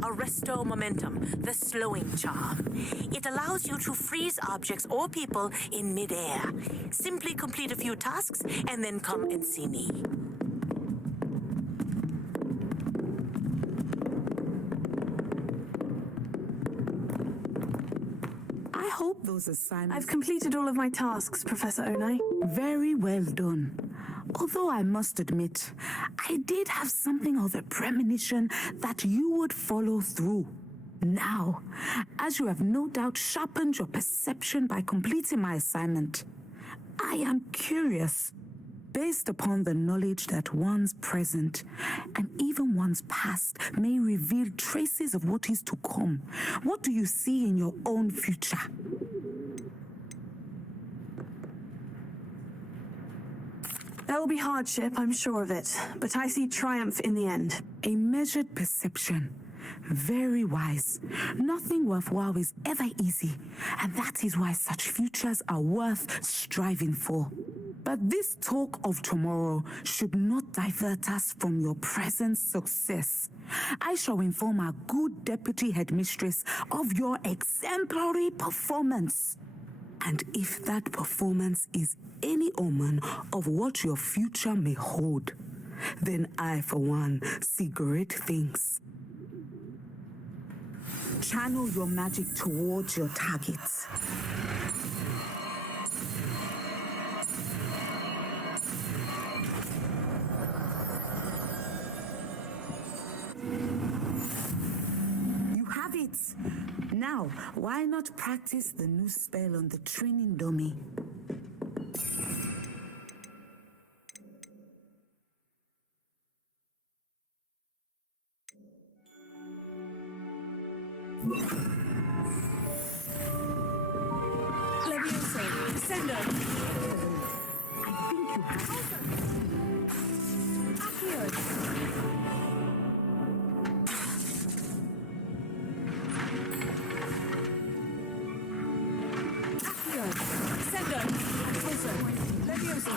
Arresto Momentum, the slowing charm. It allows you to freeze objects or people in midair. Simply complete a few tasks and then come and see me. I hope those assignments... I've completed all of my tasks, Professor Onai. Very well done. Although I must admit, I did have something of a premonition that you would follow through. Now, as you have no doubt sharpened your perception by completing my assignment, I am curious, based upon the knowledge that one's present and even one's past may reveal traces of what is to come. What do you see in your own future? There will be hardship, I'm sure of it, but I see triumph in the end. A measured perception. Very wise. Nothing worthwhile is ever easy, and that is why such futures are worth striving for. But this talk of tomorrow should not divert us from your present success. I shall inform our good deputy headmistress of your exemplary performance. And if that performance is any omen of what your future may hold, then I, for one, see great things. Channel your magic towards your targets. You have it! Now, why not practice the new spell on the training dummy? Leviosa, Sender. I think you have. Accio. Sender. Accio. Leviosa.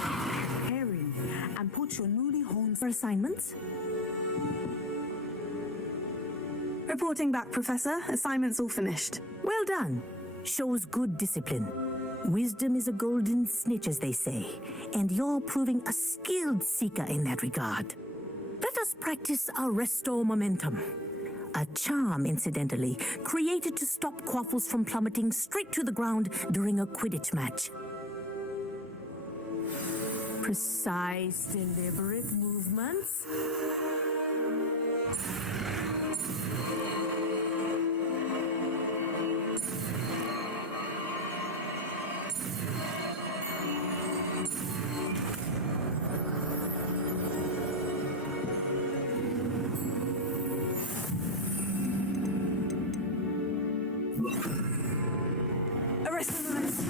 Harry, and put your newly honed For assignments? Reporting back, Professor. Assignments all finished. Well done. Shows good discipline. Wisdom is a golden snitch, as they say, and you're proving a skilled seeker in that regard. Let us practice Arresto Momentum. A charm, incidentally, created to stop quaffles from plummeting straight to the ground during a Quidditch match. Precise, deliberate movements.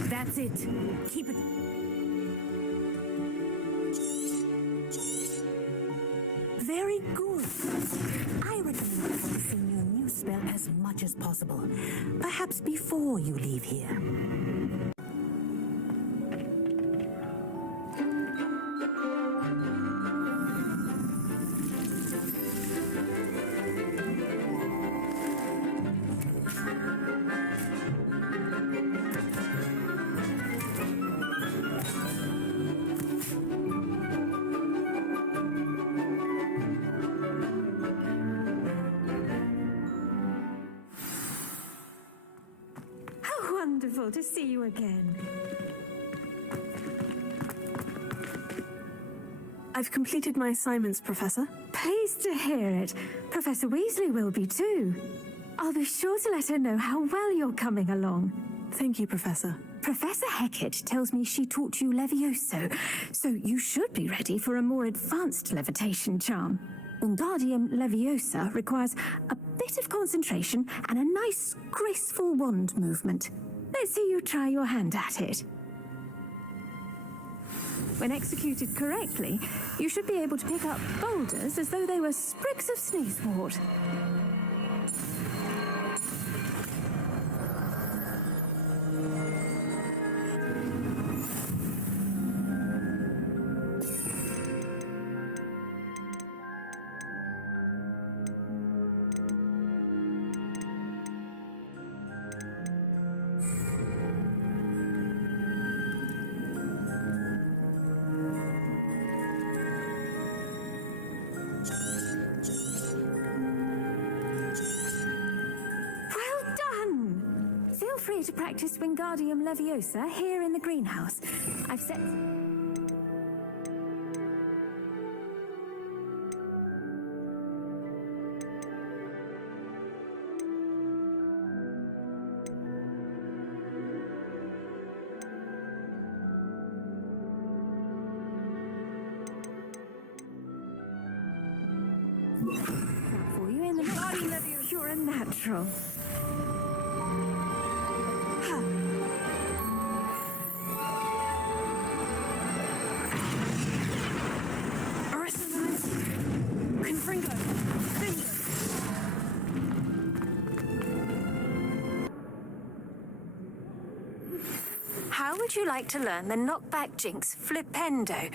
That's it. Keep it. Very good. I recommend practicing your new spell as much as possible. Perhaps before you leave here. Wonderful to see you again. I've completed my assignments, Professor. Pleased to hear it. Professor Weasley will be too. I'll be sure to let her know how well you're coming along. Thank you, Professor. Professor Hecat tells me she taught you Levioso, so you should be ready for a more advanced levitation charm. Wingardium Leviosa requires a bit of concentration and a nice, graceful wand movement. Let's see you try your hand at it. When executed correctly, you should be able to pick up boulders as though they were sprigs of sneezewort. feel free to practice Wingardium Leviosa here in the greenhouse. I've set... for you in the Wingardium Leviosa. You're a natural. Confringo. How would you like to learn the knockback jinx Flipendo?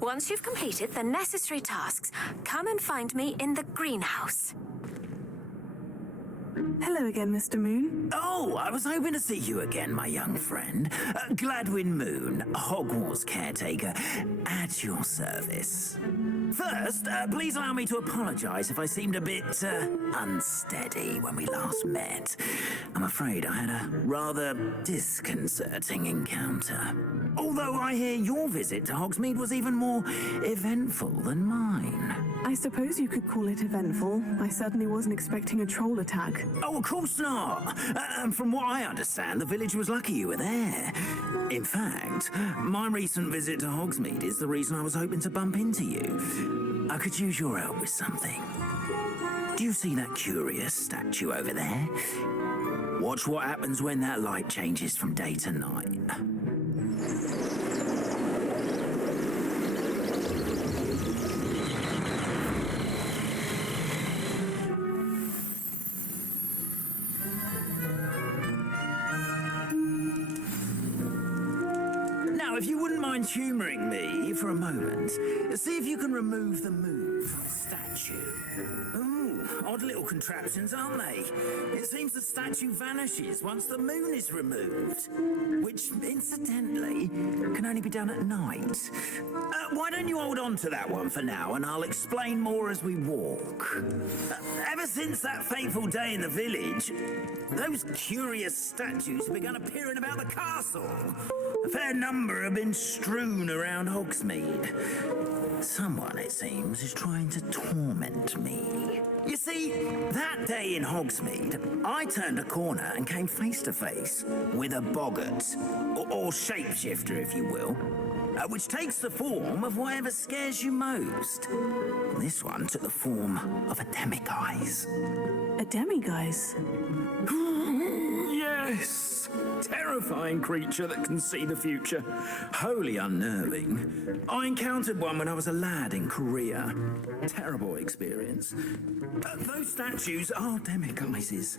Once you've completed the necessary tasks, come and find me in the greenhouse. Hello again, Mr. Moon. Oh, I was hoping to see you again, my young friend. Gladwin Moon, Hogwarts caretaker, at your service. First, please allow me to apologize if I seemed a bit unsteady when we last met. I'm afraid I had a rather disconcerting encounter. Although I hear your visit to Hogsmeade was even more eventful than mine. I suppose you could call it eventful. I certainly wasn't expecting a troll attack. Oh, of course not. From what I understand, the village was lucky you were there. In fact, my recent visit to Hogsmeade is the reason I was hoping to bump into you. I could use your help with something. Do you see that curious statue over there? Watch what happens when that light changes from day to night. If you wouldn't mind humouring me for a moment, see if you can remove the moon from the statue. Ooh, odd little contraptions, aren't they? It seems the statue vanishes once the moon is removed, which, incidentally, can only be done at night. Why don't you hold on to that one for now, and I'll explain more as we walk. Ever since that fateful day in the village, those curious statues have begun appearing about the castle. A fair number have been strewn around Hogsmeade. Someone, it seems, is trying to torment me. You see, that day in Hogsmeade, I turned a corner and came face to face with a boggart, or shapeshifter, if you will, which takes the form of whatever scares you most. This one took the form of a demiguise. A demiguise? Yes! Terrifying creature that can see the future. Wholly unnerving. I encountered one when I was a lad in Korea. Terrible experience. Those statues are demiguises.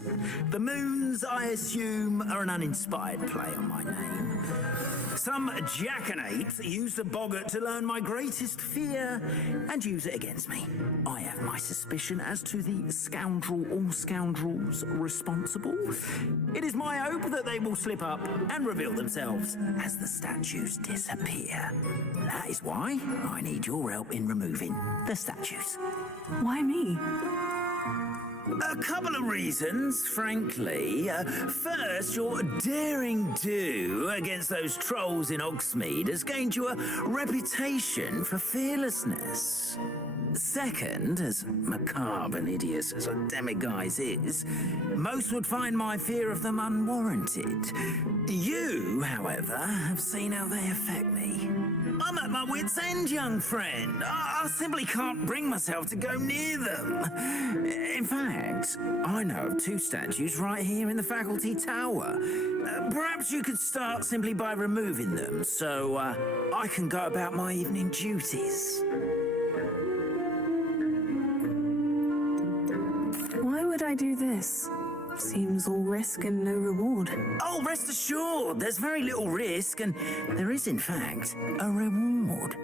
The moons, I assume, are an uninspired play on my name. Some jackanapes used a boggart to learn my greatest fear and use it against me. I have my suspicion as to the scoundrel or scoundrels responsible. It is my hope that they will slip up and reveal themselves as the statues disappear. That is why I need your help in removing the statues. Why me? A couple of reasons, frankly. First, your daring do against those trolls in Hogsmeade has gained you a reputation for fearlessness. Second, as macabre and hideous as a demiguise is, most would find my fear of them unwarranted. You, however, have seen how they affect me. I'm at my wit's end, young friend. I simply can't bring myself to go near them. In fact, I know of two statues right here in the faculty tower. Perhaps you could start simply by removing them, so I can go about my evening duties. Why would I do this? Seems all risk and no reward. Oh, rest assured, there's very little risk, and there is, in fact, a reward.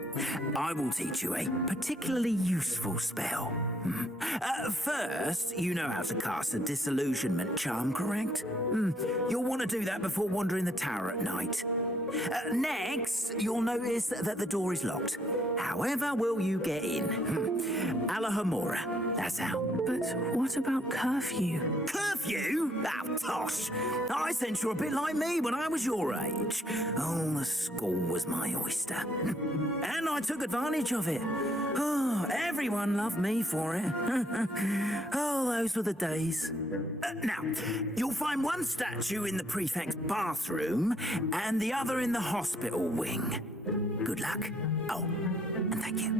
I will teach you a particularly useful spell. First, you know how to cast a disillusionment charm, correct? You'll want to do that before wandering the tower at night. Next, you'll notice that the door is locked. However will you get in? Alohomora, that's how. But what about curfew? Curfew? Oh, tosh. I sense you're a bit like me when I was your age. Oh, the school was my oyster. And I took advantage of it. Oh, everyone loved me for it. Oh, those were the days. Now, you'll find one statue in the prefect's bathroom and the other in the hospital wing. Good luck. Oh, and thank you.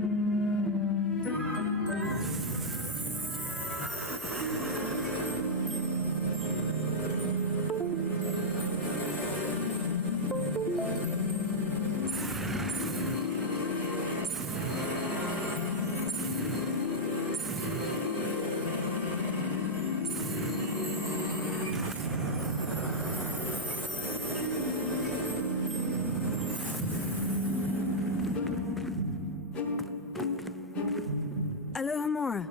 Alohomora.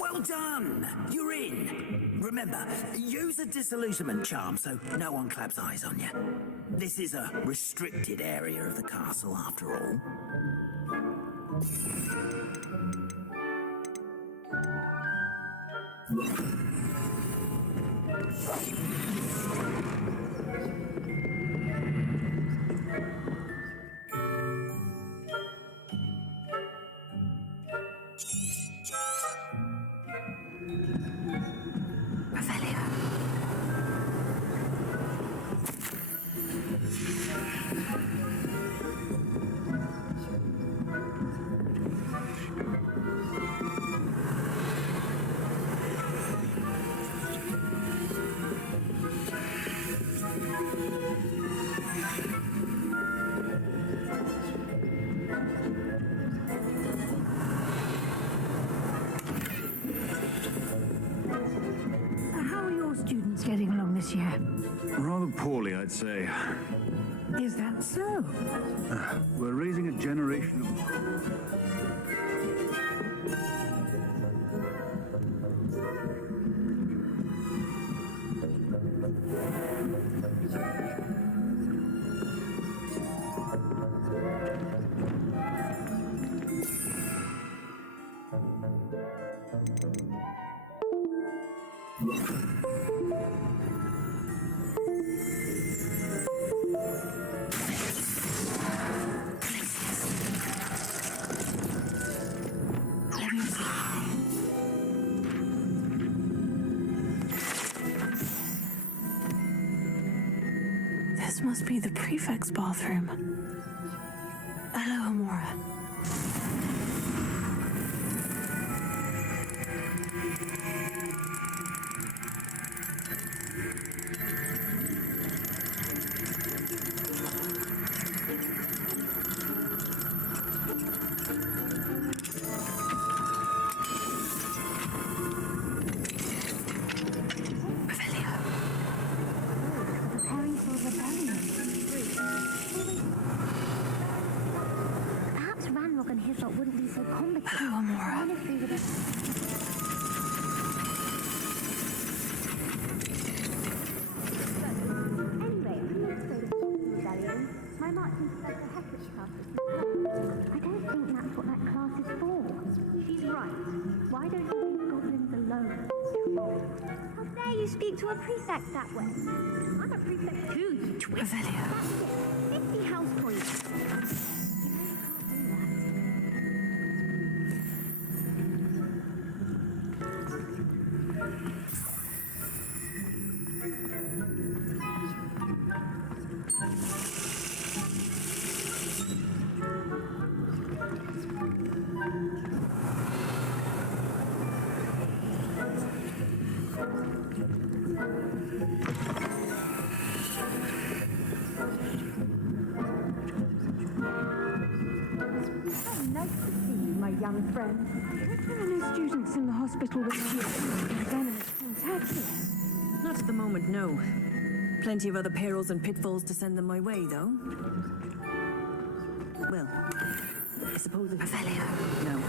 Well done! You're in. Remember, use a disillusionment charm so no one claps eyes on you. This is a restricted area of the castle, after all. How are your students getting along this year? Rather poorly, I'd say. Is that so? We're raising a generation of... This must be the prefect's bathroom. Alohomora. Perhaps Ranrock and his lot wouldn't be so complicated. Alohomora. Even if they were Anyway, rebellion. My marching professor Hector's class is I don't think that's what that class is for. She's right. Why don't you leave goblins alone? How dare you speak to a prefect that way? I'm a prefect too, you twit. Revelio. That's it. 50 house points. young friend. There are no students in the hospital with you. Venomous contagious. Not at the moment, no. Plenty of other perils and pitfalls to send them my way, though. Well, I suppose it's... Revelio. No.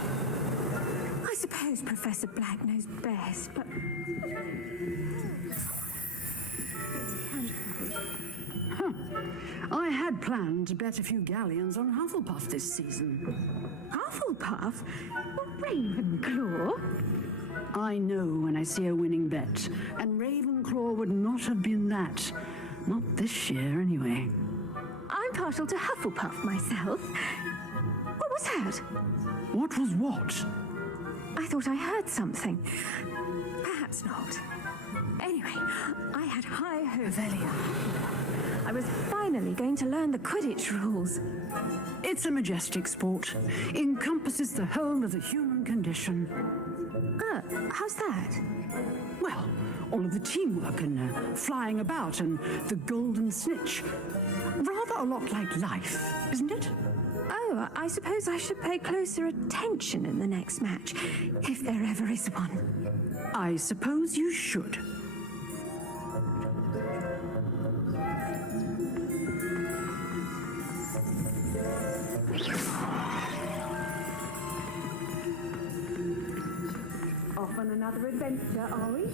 I suppose Professor Black knows best, but... I had planned to bet a few galleons on Hufflepuff this season. Hufflepuff? Ravenclaw? I know when I see a winning bet, and Ravenclaw would not have been that. Not this year, anyway. I'm partial to Hufflepuff myself. What was that? What was what? I thought I heard something. Perhaps not. Anyway, I had high hopes. I was finally going to learn the Quidditch rules. It's a majestic sport. Encompasses the whole of the human condition. How's that? Well, all of the teamwork and flying about and the golden snitch. Rather a lot like life, isn't it? Oh, I suppose I should pay closer attention in the next match, if there ever is one. I suppose you should. Off on another adventure, are we?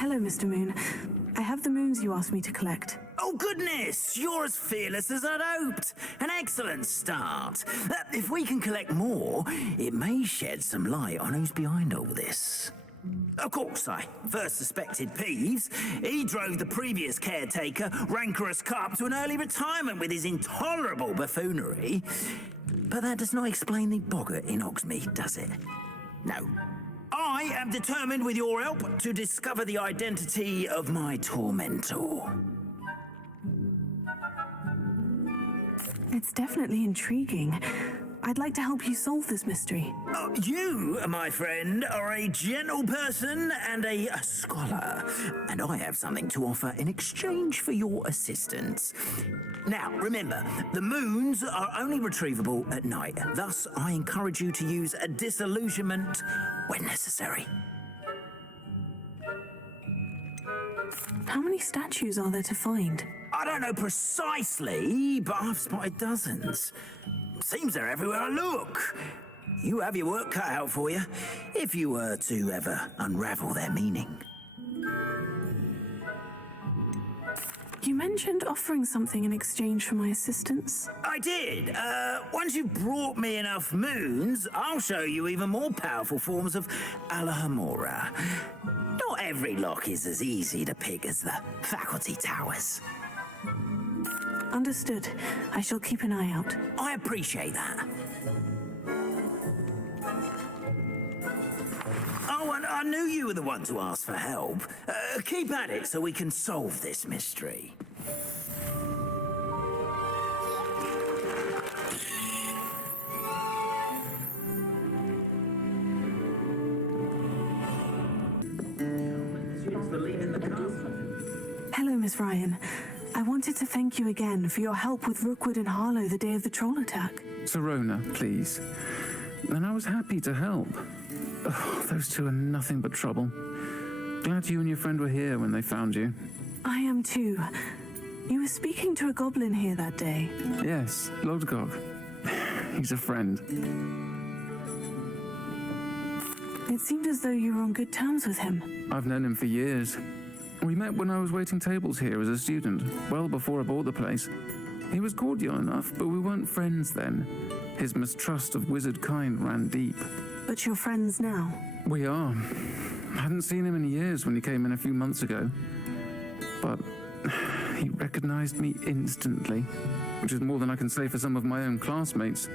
Hello, Mr. Moon. I have the moons you asked me to collect. Oh, goodness! You're as fearless as I'd hoped. An excellent start. If we can collect more, it may shed some light on who's behind all this. Of course, I first suspected Peeves. He drove the previous caretaker, Rancorous Carp, to an early retirement with his intolerable buffoonery. But that does not explain the boggart in Hogsmeade, does it? No. I am determined, with your help, to discover the identity of my tormentor. It's definitely intriguing. I'd like to help you solve this mystery. You, my friend, are a gentle person and a scholar, and I have something to offer in exchange for your assistance. Now, remember, the moons are only retrievable at night. Thus, I encourage you to use a disillusionment when necessary. How many statues are there to find? I don't know precisely, but I've spotted dozens. Seems they're everywhere I look. You have your work cut out for you, if you were to ever unravel their meaning. You mentioned offering something in exchange for my assistance. I did. Once you've brought me enough moons, I'll show you even more powerful forms of Alohomora. Not every lock is as easy to pick as the faculty towers. Understood. I shall keep an eye out. I appreciate that. Oh, and I knew you were the one to ask for help. Keep at it so we can solve this mystery. Hello, Miss Ryan. I wanted to thank you again for your help with Rookwood and Harlow the day of the troll attack. Serona, please. And I was happy to help. Oh, those two are nothing but trouble. Glad you and your friend were here when they found you. I am too. You were speaking to a goblin here that day. Yes, Lodgok. He's a friend. It seemed as though you were on good terms with him. I've known him for years. We met when I was waiting tables here as a student, well before I bought the place. He was cordial enough, but we weren't friends then. His mistrust of wizard kind ran deep. But you're friends now. We are. I hadn't seen him in years when he came in a few months ago. But he recognized me instantly, which is more than I can say for some of my own classmates.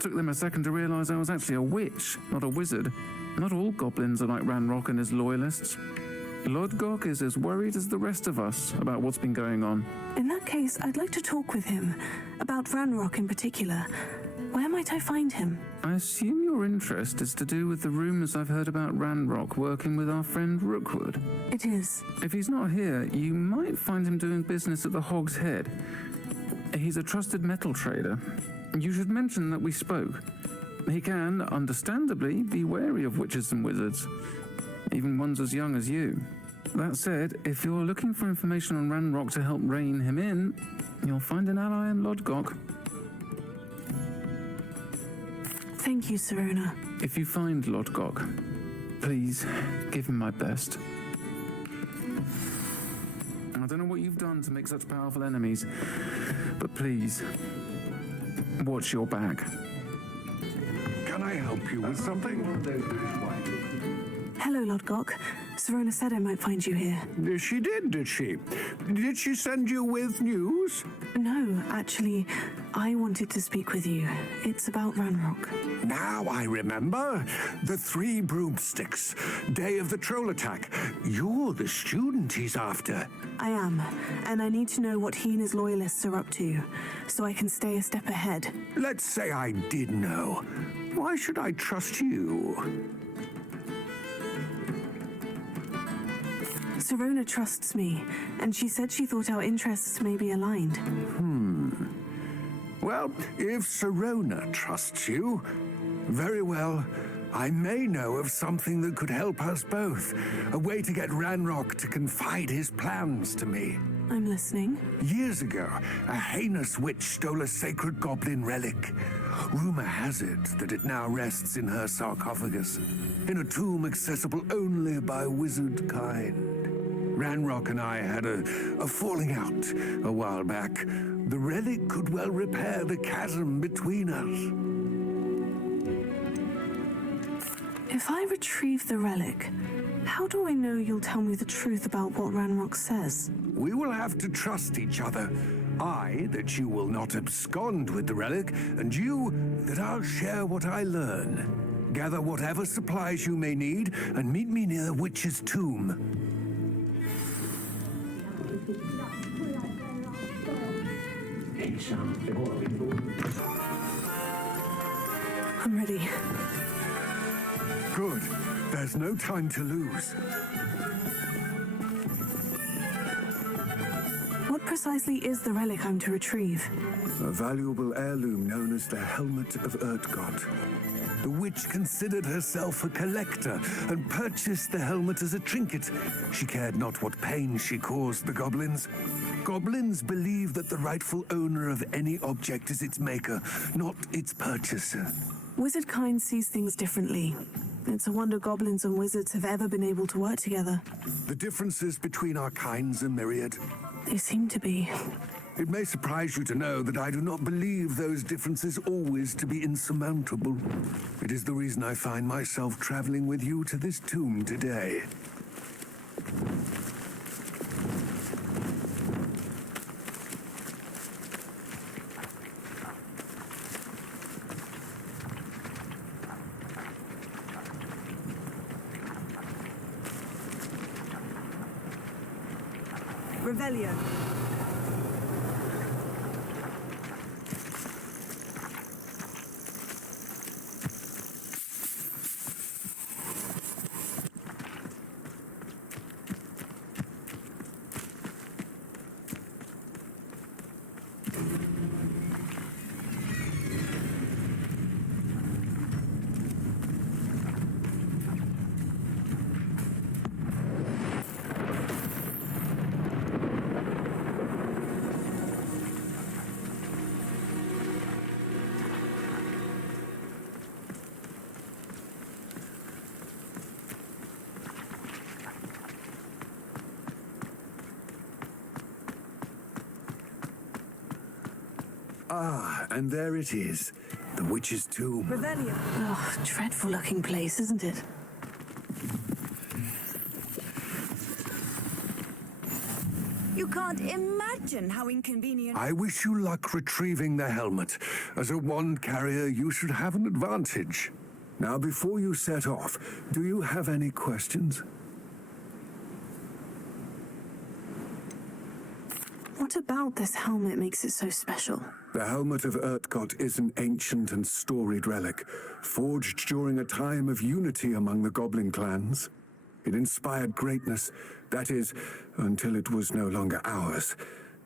Took them a second to realise I was actually a witch, not a wizard. Not all goblins are like Ranrock and his loyalists. Lodgok is as worried as the rest of us about what's been going on. In that case, I'd like to talk with him. About Ranrock in particular. Where might I find him? I assume your interest is to do with the rumours I've heard about Ranrock working with our friend Rookwood. It is. If he's not here, you might find him doing business at the Hog's Head. He's a trusted metal trader. You should mention that we spoke. He can, understandably, be wary of witches and wizards, even ones as young as you. That said, if you're looking for information on Ranrock to help rein him in, you'll find an ally in Lodgok. Thank you, Sirona. If you find Lodgok, please give him my best. I don't know what you've done to make such powerful enemies, but please, watch your back. Can I help you with something? Hello, Lodgok. Sirona said I might find you here. She did she? Did she send you with news? No, actually, I wanted to speak with you. It's about Ranrock. Now I remember. The 3 broomsticks. Day of the troll attack. You're the student he's after. I am, and I need to know what he and his loyalists are up to, so I can stay a step ahead. Let's say I did know. Why should I trust you? Sirona trusts me, and she said she thought our interests may be aligned. Well, if Sirona trusts you, very well. I may know of something that could help us both. A way to get Ranrock to confide his plans to me. I'm listening. Years ago, a heinous witch stole a sacred goblin relic. Rumor has it that it now rests in her sarcophagus, in a tomb accessible only by wizard kind. Ranrock and I had a falling out a while back. The relic could well repair the chasm between us. If I retrieve the relic, how do I know you'll tell me the truth about what Ranrock says? We will have to trust each other. I, that you will not abscond with the relic, and you, that I'll share what I learn. Gather whatever supplies you may need, and meet me near the witch's tomb. I'm ready. Good. There's no time to lose. What precisely is the relic I'm to retrieve? A valuable heirloom known as the Helmet of Urtgott. The witch considered herself a collector and purchased the helmet as a trinket. She cared not what pain she caused the goblins. Goblins believe that the rightful owner of any object is its maker, not its purchaser. Wizard kind sees things differently. It's a wonder goblins and wizards have ever been able to work together. The differences between our kinds are myriad. They seem to be. It may surprise you to know that I do not believe those differences always to be insurmountable. It is the reason I find myself traveling with you to this tomb today. Revelio. Ah, and there it is. The witch's tomb. Revelio. Oh, dreadful looking place, isn't it? You can't imagine how inconvenient... I wish you luck retrieving the helmet. As a wand carrier, you should have an advantage. Now, before you set off, do you have any questions? What about this helmet makes it so special? The helmet of Urtkot is an ancient and storied relic, forged during a time of unity among the goblin clans. It inspired greatness, that is, until it was no longer ours.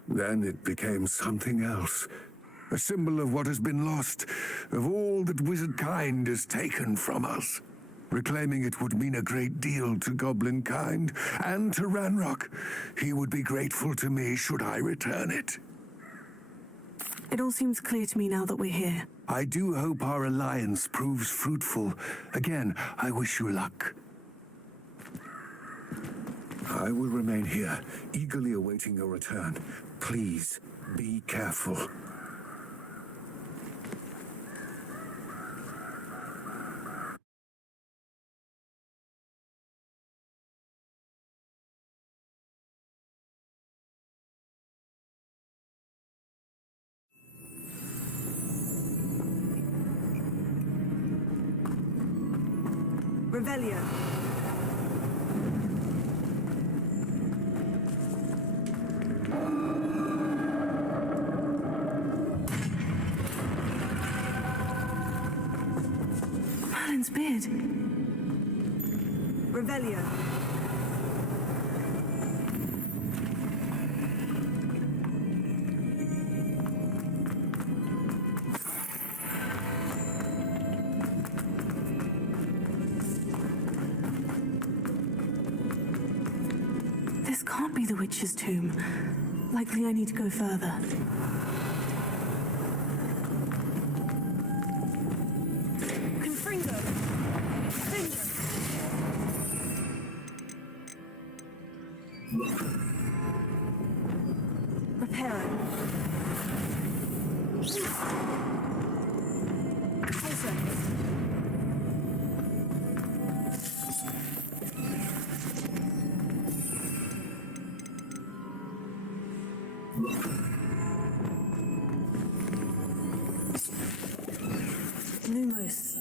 Then it became something else. A symbol of what has been lost, of all that wizard kind has taken from us. Reclaiming it would mean a great deal to goblin kind, and to Ranrock. He would be grateful to me should I return it. It all seems clear to me now that we're here. I do hope our alliance proves fruitful. Again, I wish you luck. I will remain here, eagerly awaiting your return. Please, be careful. Revelio. Merlin's beard. Revelio. This can't be the witch's tomb. Likely I need to go further. Confringo. Reparo. Lumos.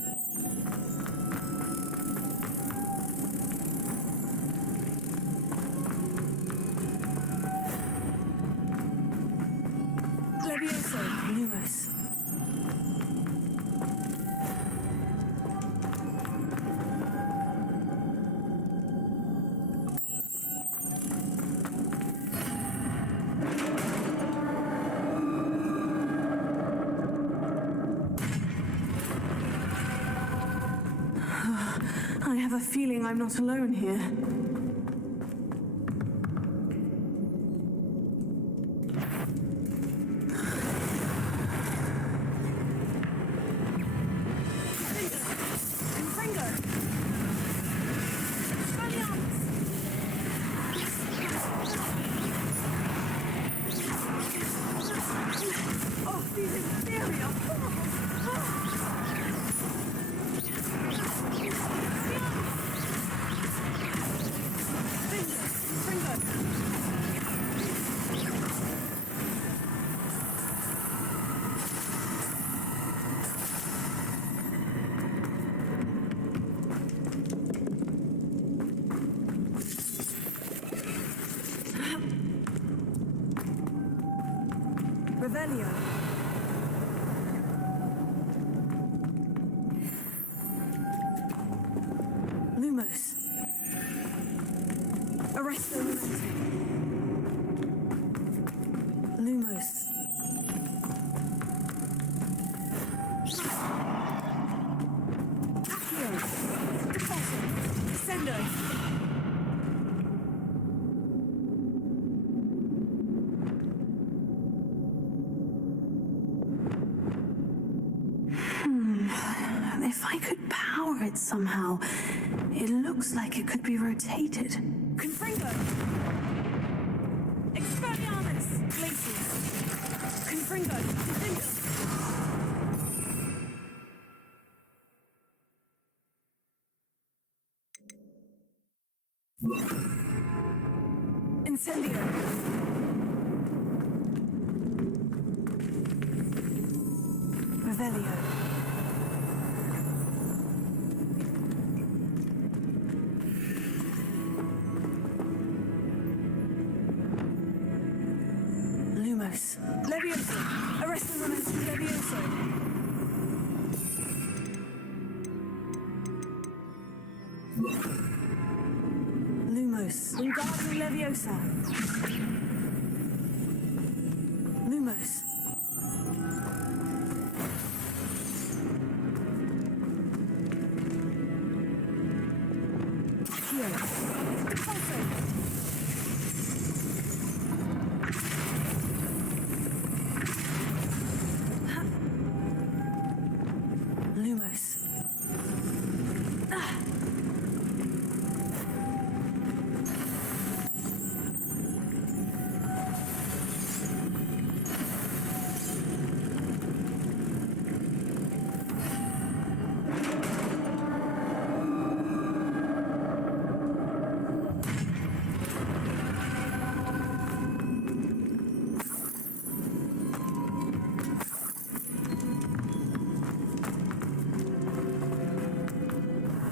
Levioso. Lumos. I have a feeling I'm not alone here. Revelio. Lumos. Arresto Lumos. Accio. Descendo. If I could power it somehow, it looks like it could be rotated. Confringo. Expelliarmus. Glacius. Confringo. Defender. Incendio. Revelio. Lumos. Levioso. Arrest the runners from Levioso. Lumos. Wingardium Leviosa. Lumos. Lumos.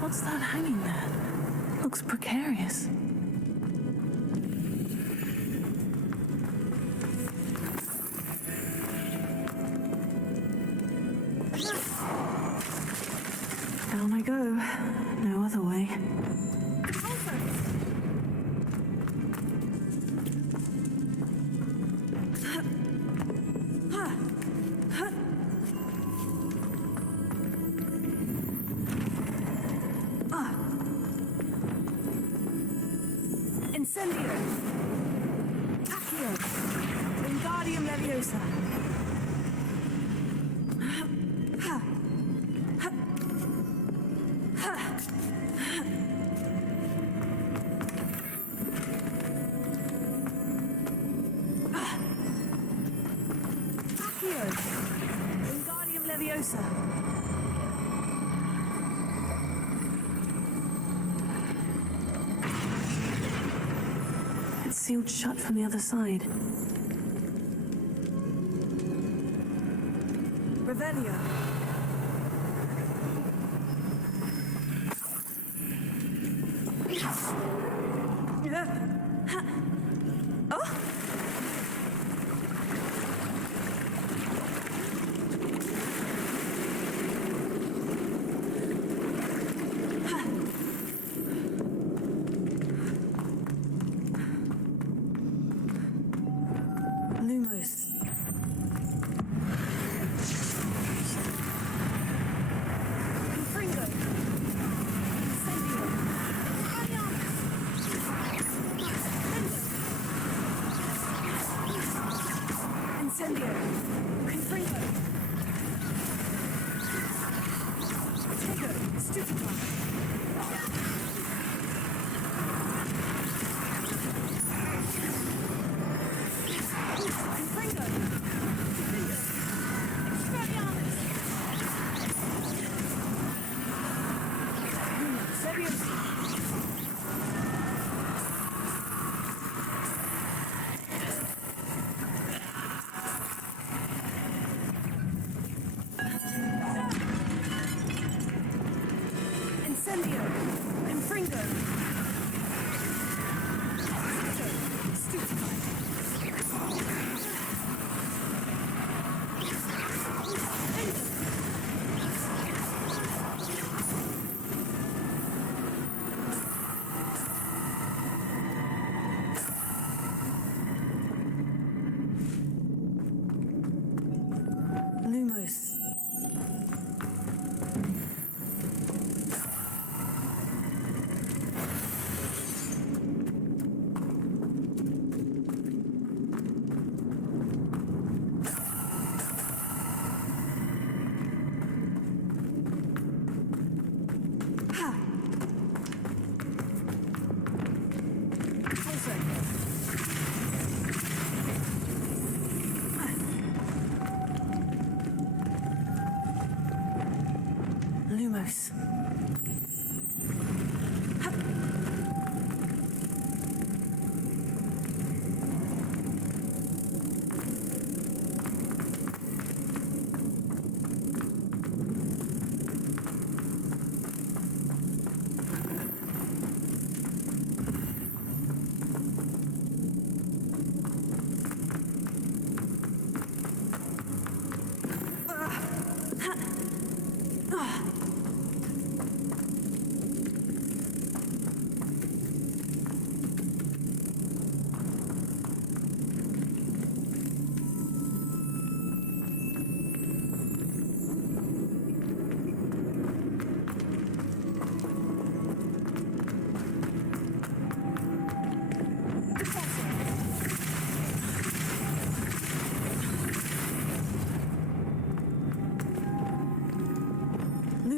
What's that hanging there? Looks precarious. Down I go. No other way. Incendio! Accio! Wingardium Leviosa! Accio! Wingardium Leviosa! Sealed shut from the other side. Revelio. Oh! Lumos. Confringo. Incendio. Incendio. Confringo. Tego. Stupefy. Incendio! Confringo! Stupefy! Lumos. Lumos.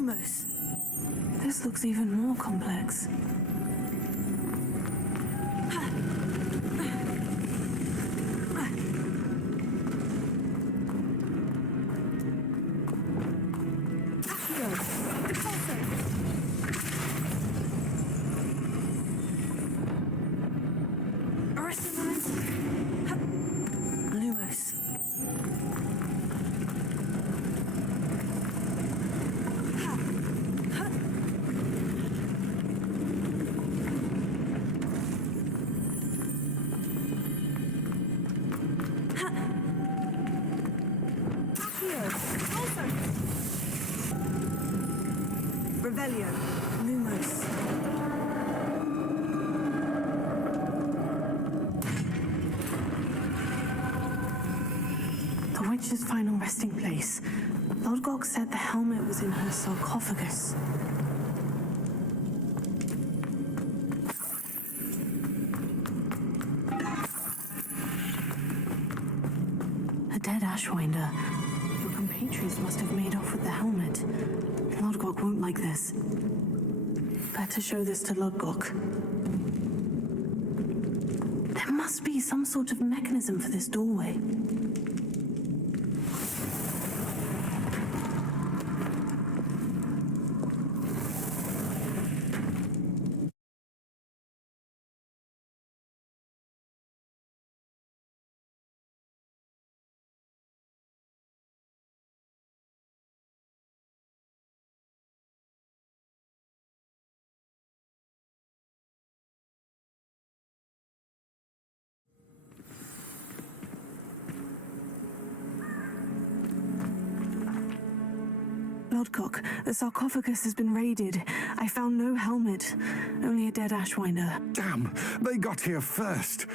Lumos. This looks even more complex. Lumos. Revelio. Lumos. The witch's final resting place. Lodgok said the helmet was in her sarcophagus. A dead Ashwinder. Your compatriots must have made off with the helmet. Lodgok won't like this. Better show this to Lodgok. There must be some sort of mechanism for this doorway. Lodgok, the sarcophagus has been raided. I found no helmet, only a dead Ashwinder. Damn, they got here first.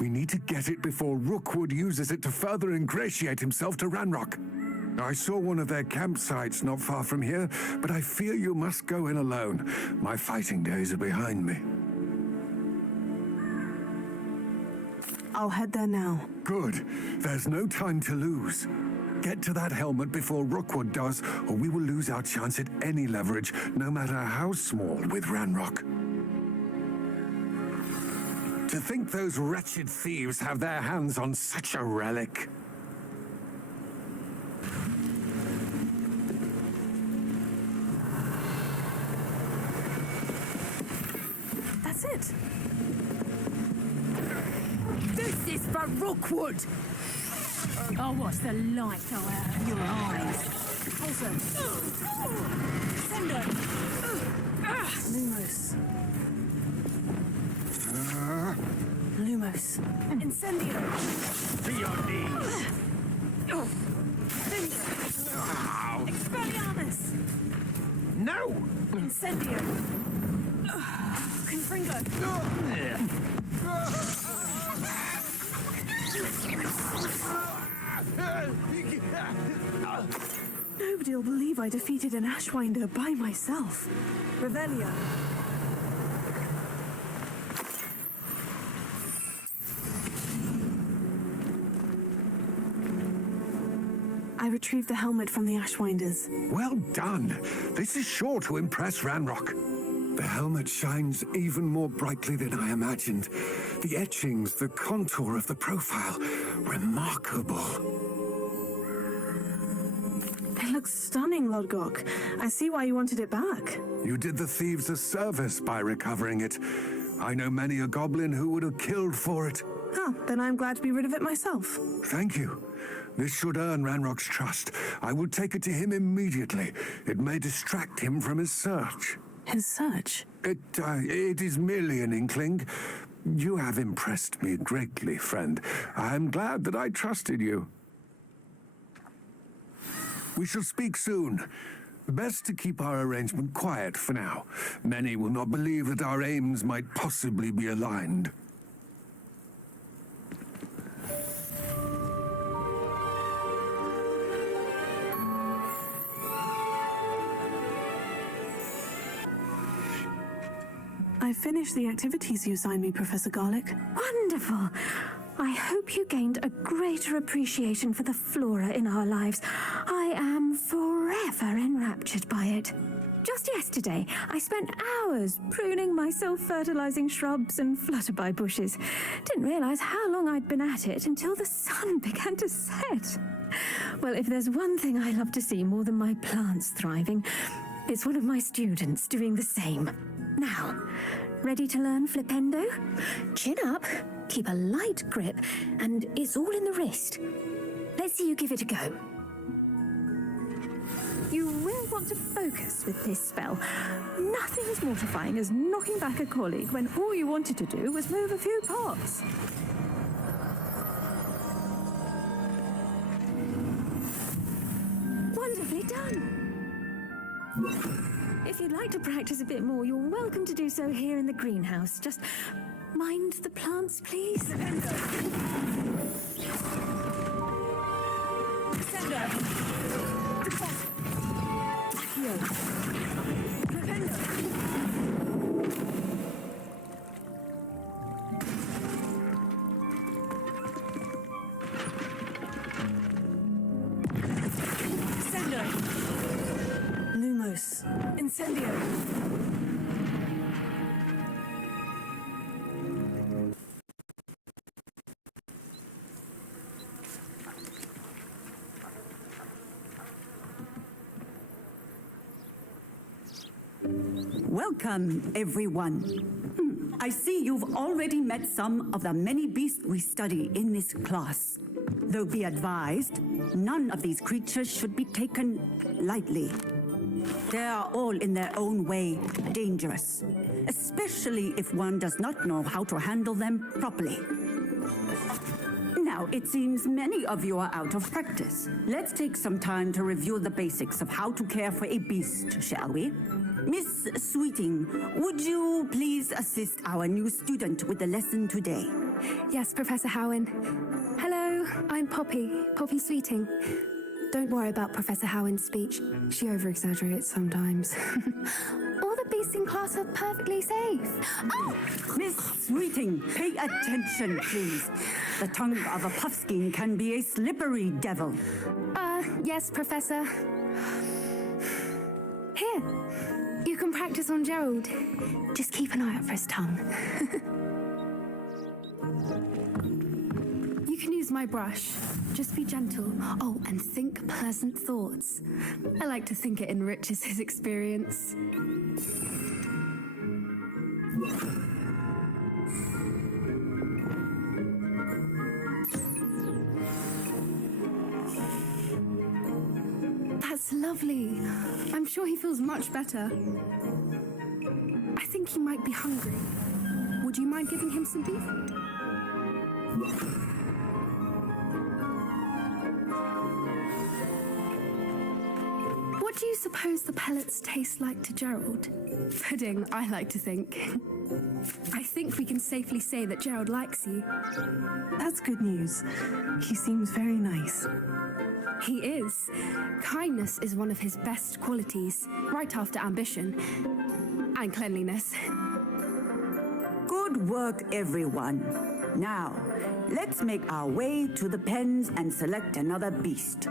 We need to get it before Rookwood uses it to further ingratiate himself to Ranrock. I saw one of their campsites not far from here, but I fear you must go in alone. My fighting days are behind me. I'll head there now. Good. There's no time to lose. Get to that helmet before Rookwood does, or we will lose our chance at any leverage, no matter how small, with Ranrock. To think those wretched thieves have their hands on such a relic. That's it. This is for Rookwood! Oh, what's the light out of your eyes? Also, Sendo. Lumos. Lumos. Incendio. To your knees. Incendio. Expelliarmus. No! Incendio. Confringo. Nobody'll believe I defeated an Ashwinder by myself. Revelio. I retrieved the helmet from the Ashwinders. Well done. This is sure to impress Ranrock. The helmet shines even more brightly than I imagined. The etchings, the contour of the profile, remarkable. It looks stunning, Lodgok. I see why you wanted it back. You did the thieves a service by recovering it. I know many a goblin who would have killed for it. Oh, then I'm glad to be rid of it myself. Thank you. This should earn Ranrock's trust. I will take it to him immediately. It may distract him from his search. His search? It is merely an inkling. You have impressed me greatly, friend. I'm glad that I trusted you. We shall speak soon. Best to keep our arrangement quiet for now. Many will not believe that our aims might possibly be aligned. I finished the activities you assigned me, Professor Garlick. Wonderful. I hope you gained a greater appreciation for the flora in our lives. I am forever enraptured by it. Just yesterday, I spent hours pruning my self-fertilizing shrubs and flutterby bushes. Didn't realize how long I'd been at it until the sun began to set. Well, if there's one thing I love to see more than my plants thriving, it's one of my students doing the same. Now, ready to learn Flipendo? Chin up, keep a light grip, and it's all in the wrist. Let's see you give it a go. You will want to focus with this spell. Nothing as mortifying as knocking back a colleague when all you wanted to do was move a few pots. Wonderfully done. If you'd like to practice a bit more, you're welcome to do so here in the greenhouse. Just mind the plants, please. Lumos. Incendio. Welcome, everyone. I see you've already met some of the many beasts we study in this class. Though be advised, none of these creatures should be taken lightly. They are all in their own way dangerous, especially if one does not know how to handle them properly. Now, it seems many of you are out of practice. Let's take some time to review the basics of how to care for a beast, shall we? Miss Sweeting, would you please assist our new student with the lesson today? Yes, Professor Howen. Hello, I'm Poppy Sweeting. Don't worry about Professor Howen's speech. She over-exaggerates sometimes. All the beasts in class are perfectly safe. Oh! Miss Sweeting, pay attention, please. The tongue of a puffskein can be a slippery devil. Yes, Professor. Here, you can practice on Gerald. Just keep an eye out for his tongue. You can use my brush. Just be gentle. Oh, and think pleasant thoughts. I like to think it enriches his experience. That's lovely. I'm sure he feels much better. I think he might be hungry. Would you mind giving him some beef? What do you suppose the pellets taste like to Gerald? Pudding, I like to think. I think we can safely say that Gerald likes you. That's good news. He seems very nice. He is. Kindness is one of his best qualities, right after ambition and cleanliness. Good work, everyone. Now, let's make our way to the pens and select another beast.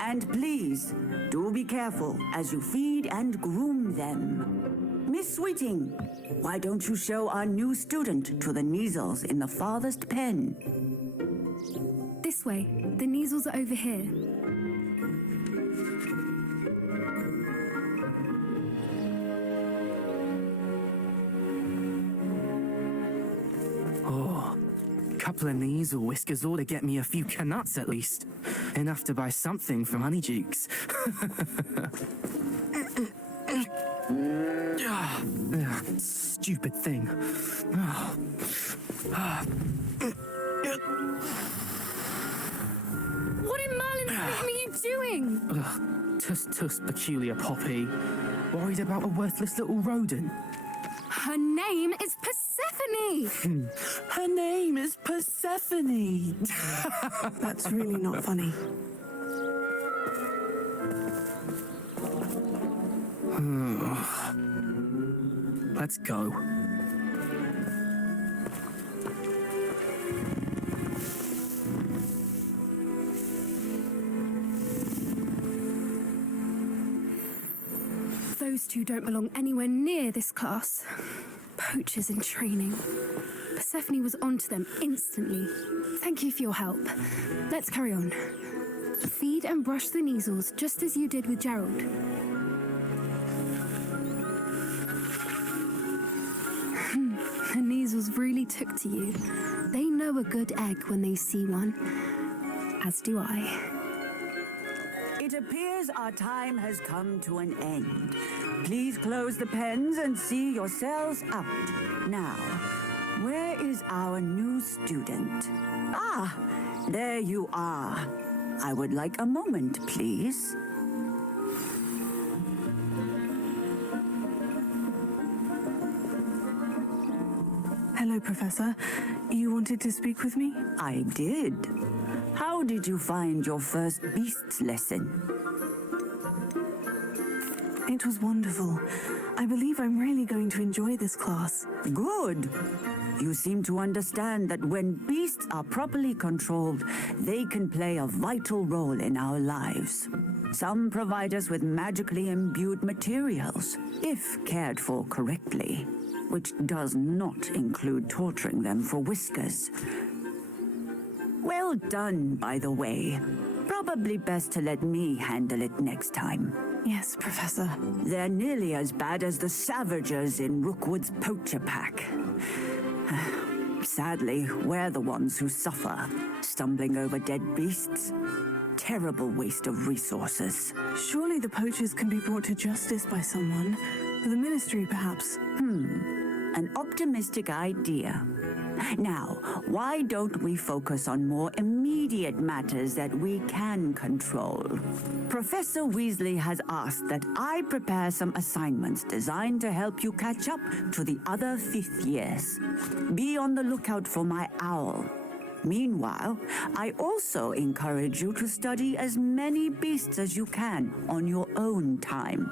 And please, do be careful as you feed and groom them. Miss Sweeting, why don't you show our new student to the Neasels in the farthest pen? This way. The Neasels are over here. Oh, couple of Neasel whiskers ought to get me a few canuts at least. Enough to buy something from Honeydukes. Stupid thing. What in Merlin's name are you doing? Tuss, peculiar Poppy. Worried about a worthless little rodent. Her name is Persephone! Her name is Persephone! That's really not funny. Let's go. Those Those two don't belong anywhere near this class. Poachers in training. Persephone was onto them instantly. Thank you for your help. Let's carry on. Feed and brush the measles just as you did with Gerald. The measles really took to you. They know a good egg when they see one. As do I. It appears our time has come to an end. Please close the pens and see yourselves out. Now, where is our new student? Ah, there you are. I would like a moment, please. Hello, Professor. You wanted to speak with me? I did. How did you find your first beasts lesson? It was wonderful. I believe I'm really going to enjoy this class. Good. You seem to understand that when beasts are properly controlled, they can play a vital role in our lives. Some provide us with magically imbued materials, if cared for correctly, which does not include torturing them for whiskers. Well done, by the way. Probably best to let me handle it next time. Yes, Professor. They're nearly as bad as the Savagers in Rookwood's poacher pack. Sadly, we're the ones who suffer, stumbling over dead beasts. Terrible waste of resources. Surely the poachers can be brought to justice by someone. The ministry, perhaps. An optimistic idea. Now, why don't we focus on more immediate matters that we can control? Professor Weasley has asked that I prepare some assignments designed to help you catch up to the other 5th years. Be on the lookout for my owl. Meanwhile, I also encourage you to study as many beasts as you can on your own time.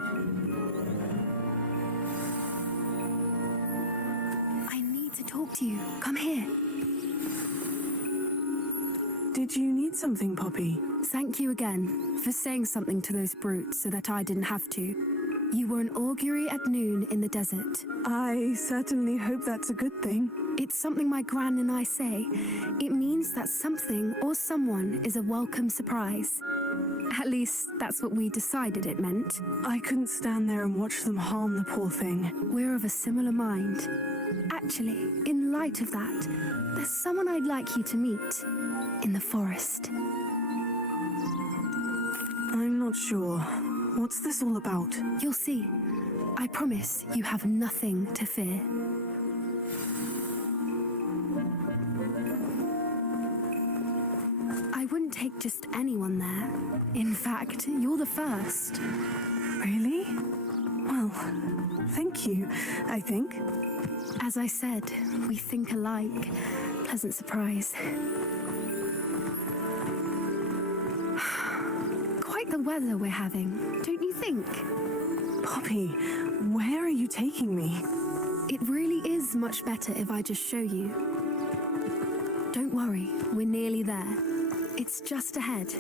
Talk to you. Come here. Did you need something, Poppy? Thank you again for saying something to those brutes so that I didn't have to. You were an augury at noon in the desert. I certainly hope that's a good thing. It's something my gran and I say. It means that something or someone is a welcome surprise. At least, that's what we decided it meant. I couldn't stand there and watch them harm the poor thing. We're of a similar mind. Actually, in light of that, there's someone I'd like you to meet in the forest. I'm not sure. What's this all about? You'll see. I promise you have nothing to fear. I wouldn't take just anyone there. In fact, you're the first. Really? Well, thank you, I think. As I said, we think alike. Pleasant surprise. Quite the weather we're having, don't you think? Poppy, where are you taking me? It really is much better if I just show you. Don't worry, we're nearly there. It's just ahead.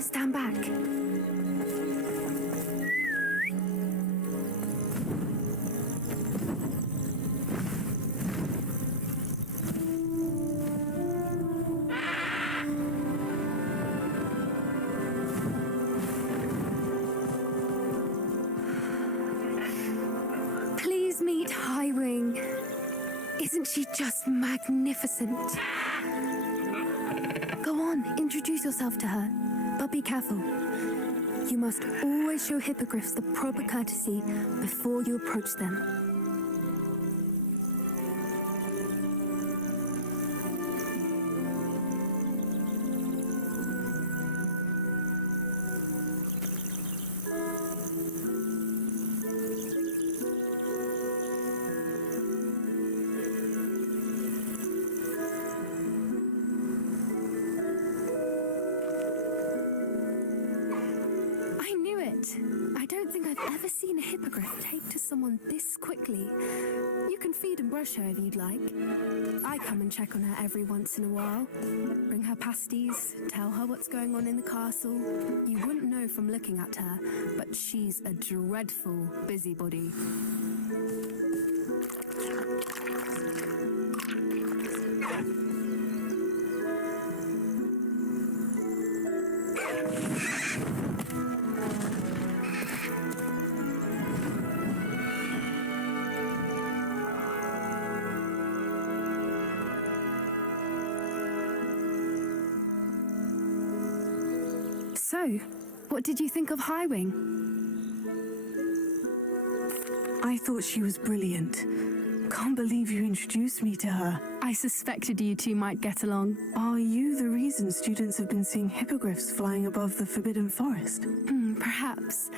Stand back. Please meet Highwing. Isn't she just magnificent? Go on, introduce yourself to her. But be careful. You must always show hippogriffs the proper courtesy before you approach them. I don't think I've ever seen a hippogriff take to someone this quickly. You can feed and brush her if you'd like. I come and check on her every once in a while. Bring her pasties, tell her what's going on in the castle. You wouldn't know from looking at her, but she's a dreadful busybody. So, what did you think of Highwing? I thought she was brilliant. Can't believe you introduced me to her. I suspected you two might get along. Are you the reason students have been seeing hippogriffs flying above the Forbidden Forest? Perhaps.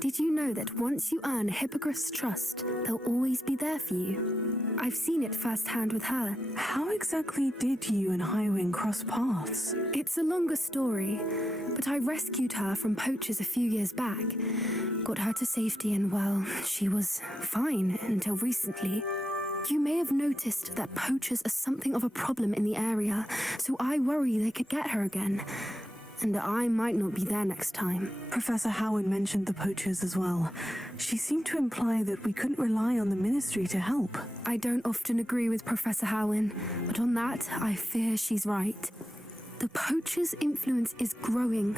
Did you know that once you earn a hippogriff's trust, they'll always be there for you? I've seen it firsthand with her. How exactly did you and Highwing cross paths? It's a longer story, but I rescued her from poachers a few years back. Got her to safety and, well, she was fine until recently. You may have noticed that poachers are something of a problem in the area, so I worry they could get her again. And I might not be there next time. Professor Howin mentioned the poachers as well. She seemed to imply that we couldn't rely on the Ministry to help. I don't often agree with Professor Howin, but on that, I fear she's right. The poachers' influence is growing.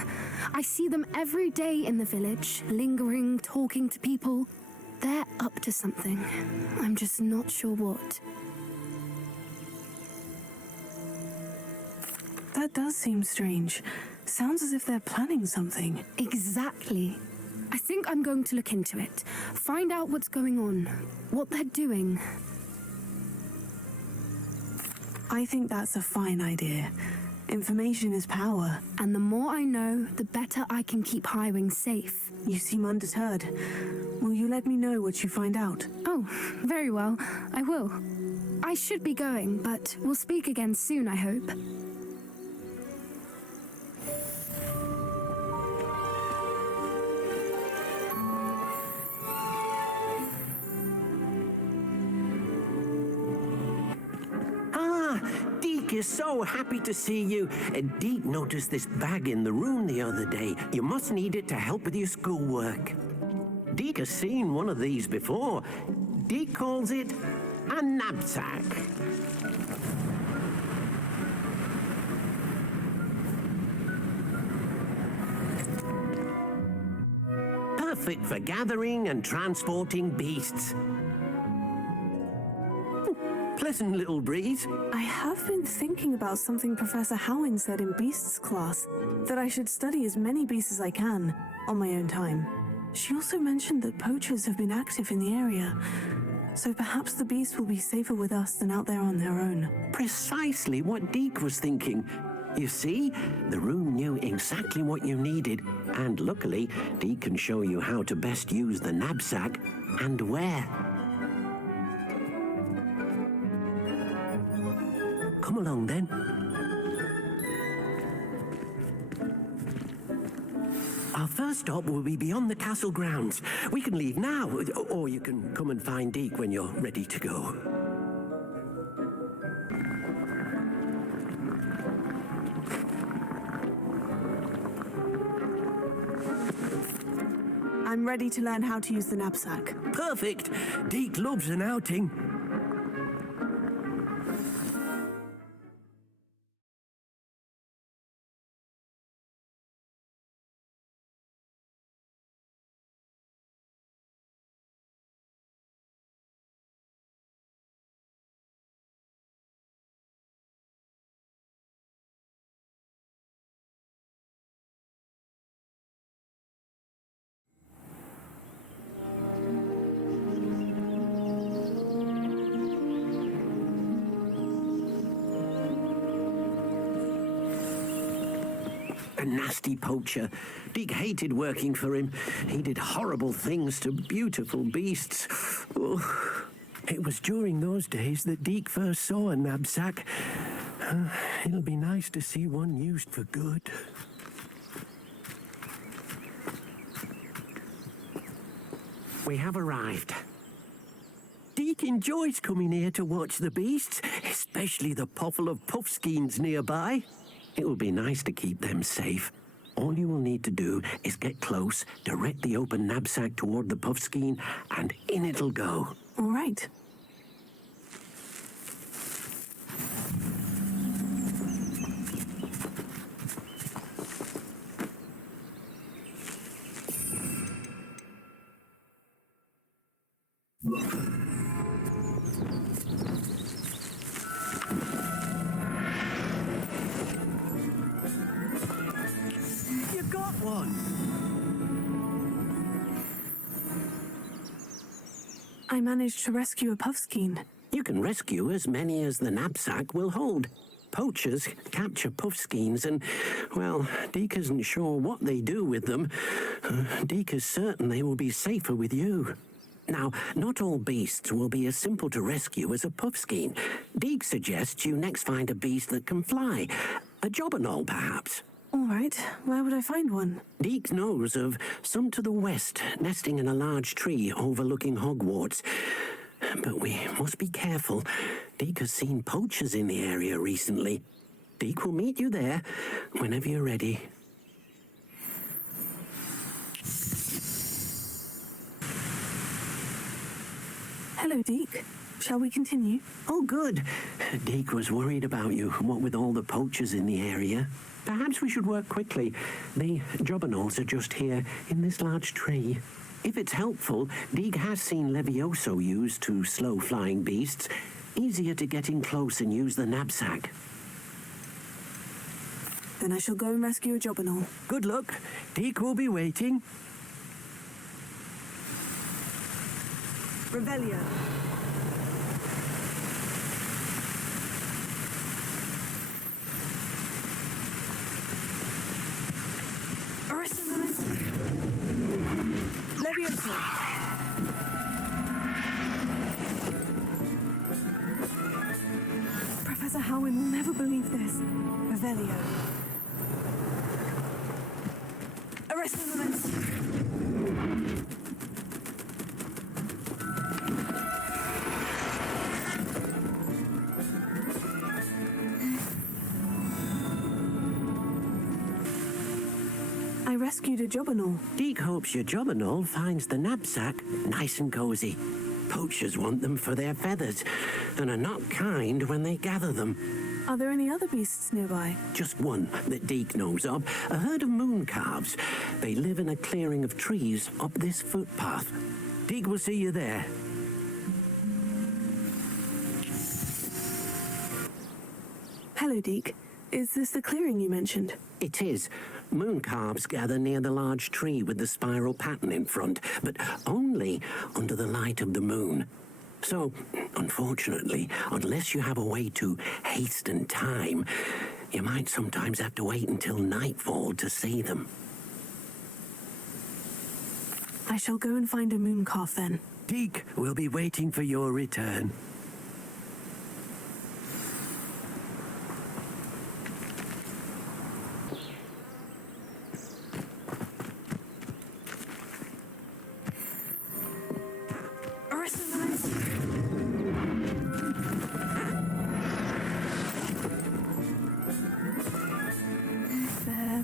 I see them every day in the village, lingering, talking to people. They're up to something. I'm just not sure what. That does seem strange. Sounds as if they're planning something. Exactly. I think I'm going to look into it. Find out what's going on, what they're doing. I think that's a fine idea. Information is power. And the more I know, the better I can keep Highwing safe. You seem undeterred. Will you let me know what you find out? Oh, very well. I will. I should be going, but we'll speak again soon, I hope. Deek is so happy to see you. Deek noticed this bag in the room the other day. You must need it to help with your schoolwork. Deek has seen one of these before. Deek calls it a knapsack. Perfect for gathering and transporting beasts. Pleasant little breeze. I have been thinking about something Professor Howin said in Beasts class, that I should study as many beasts as I can, on my own time. She also mentioned that poachers have been active in the area, so perhaps the beasts will be safer with us than out there on their own. Precisely what Deek was thinking. You see, the room knew exactly what you needed, and luckily, Deek can show you how to best use the knapsack and where. Come along, then. Our first stop will be beyond the castle grounds. We can leave now, or you can come and find Deek when you're ready to go. I'm ready to learn how to use the knapsack. Perfect. Deek loves an outing. A nasty poacher. Deek hated working for him. He did horrible things to beautiful beasts. Oh, it was during those days that Deek first saw a knapsack. It'll be nice to see one used for good. We have arrived. Deek Deek enjoys coming here to watch the beasts, especially the pottle of puffskeins nearby. It will be nice to keep them safe. All you will need to do is get close, direct the open knapsack toward the puffskein, and in it'll go. All right. You got one! I managed to rescue a puffskein. You can rescue as many as the knapsack will hold. Poachers capture puffskeins and, well, Deek isn't sure what they do with them. Deek is certain they will be safer with you. Now, not all beasts will be as simple to rescue as a puffskein. Deek suggests you next find a beast that can fly. A jobberknoll, perhaps. All right. Where would I find one? Deek knows of some to the west, nesting in a large tree overlooking Hogwarts. But we must be careful. Deek has seen poachers in the area recently. Deek will meet you there whenever you're ready. Hello, Deek. Shall we continue? Oh, good. Deek was worried about you, what with all the poachers in the area. Perhaps we should work quickly. The jobberknolls are just here in this large tree. If it's helpful, Deek has seen Levioso used to slow flying beasts. Easier to get in close and use the knapsack. Then I shall go and rescue a jobberknoll. Good luck. Deek will be waiting. Revelio. Levioso. Professor Howin will never believe this. Revelio. Arrest I rescued a jobberknoll. Deek hopes your jobberknoll finds the knapsack nice and cozy. Poachers want them for their feathers, and are not kind when they gather them. Are there any other beasts nearby? Just one that Deek knows of, a herd of moon calves. They live in a clearing of trees up this footpath. Deek will see you there. Hello, Deek. Is this the clearing you mentioned? It is. Moon calves gather near the large tree with the spiral pattern in front, but only under the light of the moon. So, unfortunately, unless you have a way to hasten time, you might sometimes have to wait until nightfall to see them. I shall go and find a moon calf then. Deek will be waiting for your return.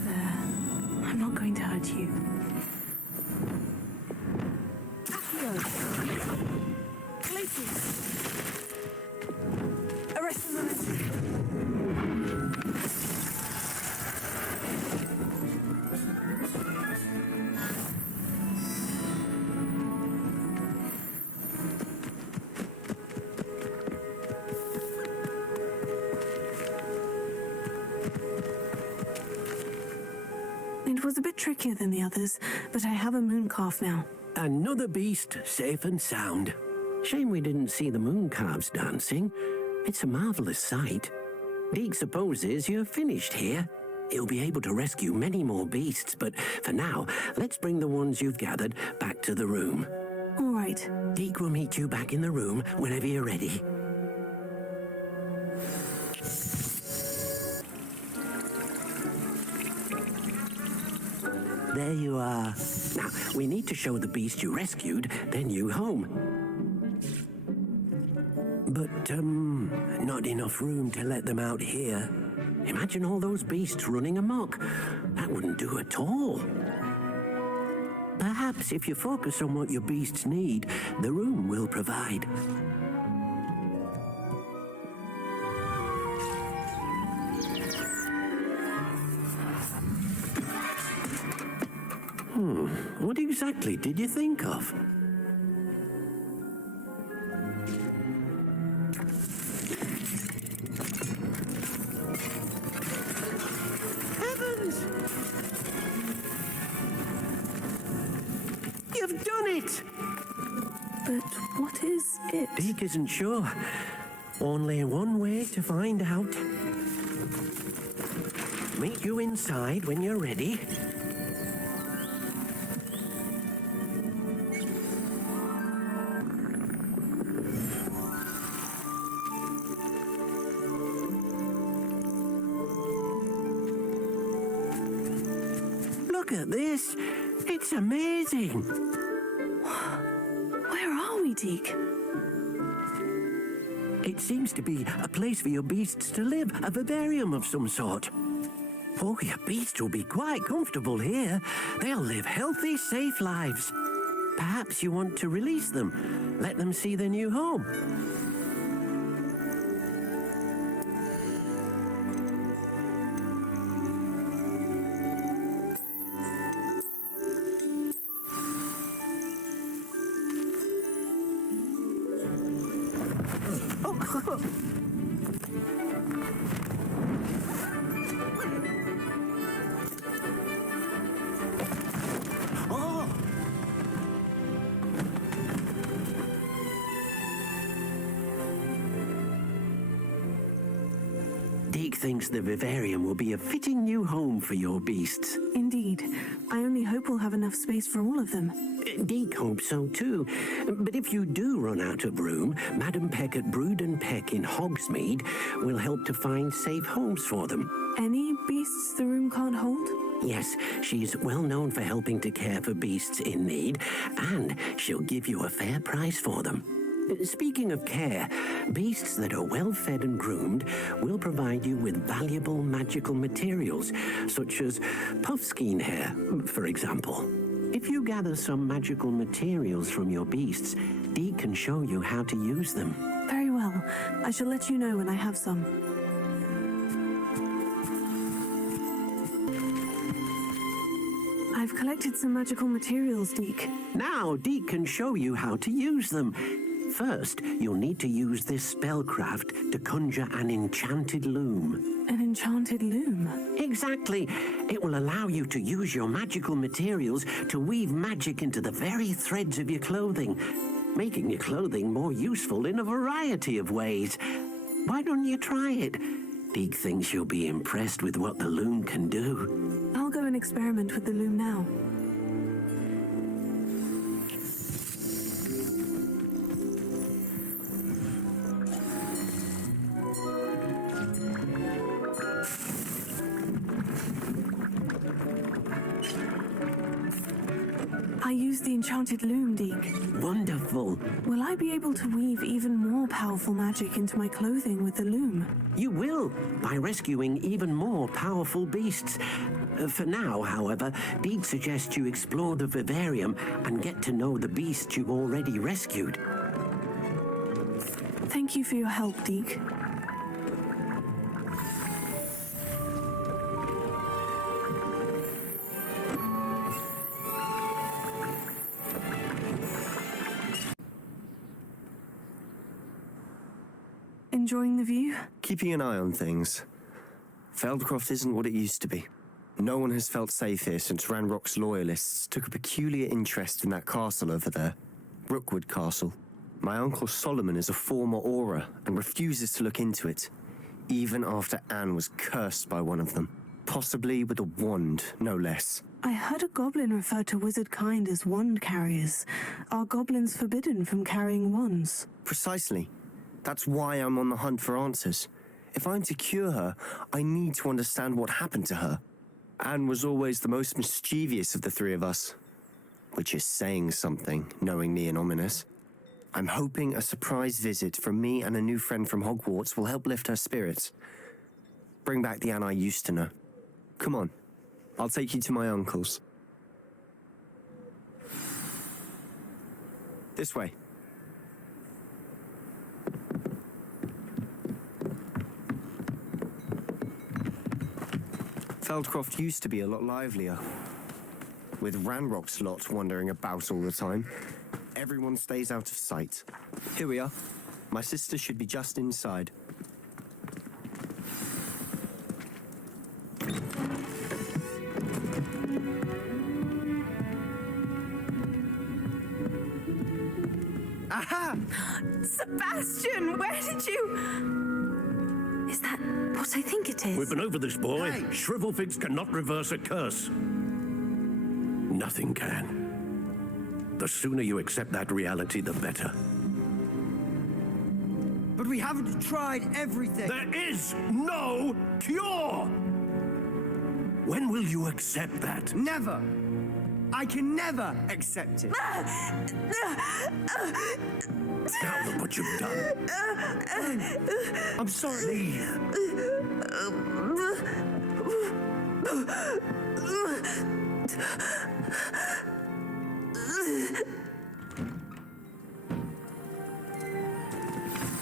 There. I'm not going to hurt you. It was a bit trickier than the others, but I have a moon calf now. Another beast safe and sound. Shame we didn't see the moon calves dancing. It's a marvelous sight. Deek supposes you're finished here. You'll be able to rescue many more beasts, but for now, let's bring the ones you've gathered back to the room. All right. Deek will meet you back in the room whenever you're ready. There you are. Now, we need to show the beast you rescued their new home. But, not enough room to let them out here. Imagine all those beasts running amok. That wouldn't do at all. Perhaps if you focus on what your beasts need, the room will provide. What exactly did you think of? Heavens! You've done it! But what is it? Deke isn't sure. Only one way to find out. Meet you inside when you're ready. Look at this. It's amazing. Where are we, Deke? It seems to be a place for your beasts to live, a vivarium of some sort. Oh, your beasts will be quite comfortable here. They'll live healthy, safe lives. Perhaps you want to release them, let them see their new home. Deke thinks the vivarium will be a fitting new home for your beasts. Indeed. I only hope we'll have enough space for all of them. Deke hopes so too. But if you do run out of room, Madam Peck at Brood and Peck in Hogsmeade will help to find safe homes for them. Any beasts the room can't hold? Yes, she's well known for helping to care for beasts in need, and she'll give you a fair price for them. Speaking of care, beasts that are well fed and groomed will provide you with valuable magical materials, such as puffskein hair, for example. If you gather some magical materials from your beasts, Deke can show you how to use them. Very well. I shall let you know when I have some. I've collected some magical materials, Deke. Now Deke can show you how to use them. First, you'll need to use this spellcraft to conjure an enchanted loom. An enchanted loom? Exactly. It will allow you to use your magical materials to weave magic into the very threads of your clothing, making your clothing more useful in a variety of ways. Why don't you try it? Deke thinks you'll be impressed with what the loom can do. I'll go and experiment with the loom now. I used the enchanted loom, Deke. Wonderful. Will I be able to weave even more powerful magic into my clothing with the loom? You will, by rescuing even more powerful beasts. For now, however, Deke suggests you explore the vivarium and get to know the beasts you've already rescued. Thank you for your help, Deke. Enjoying the view? Keeping an eye on things. Feldcroft isn't what it used to be. No one has felt safe here since Ranrock's loyalists took a peculiar interest in that castle over there, Rookwood Castle. My uncle Solomon is a former Auror and refuses to look into it, even after Anne was cursed by one of them, possibly with a wand, no less. I heard a goblin refer to wizard kind as wand carriers. Are goblins forbidden from carrying wands? Precisely. That's why I'm on the hunt for answers. If I'm to cure her, I need to understand what happened to her. Anne was always the most mischievous of the three of us. Which is saying something, knowing me and ominous. I'm hoping a surprise visit from me and a new friend from Hogwarts will help lift her spirits. Bring back the Anne I used to know. Come on, I'll take you to my uncle's. This way. Feldcroft used to be a lot livelier. With Ranrock's lot wandering about all the time, everyone stays out of sight. Here we are. My sister should be just inside. Aha! Sebastian, where did you... Is that what I think it is? We've been over this, boy. Hey. Shrivelfigs cannot reverse a curse. Nothing can. The sooner you accept that reality, the better. But we haven't tried everything. There is no cure! When will you accept that? Never! I can never accept it. Now look what you've done. I'm sorry.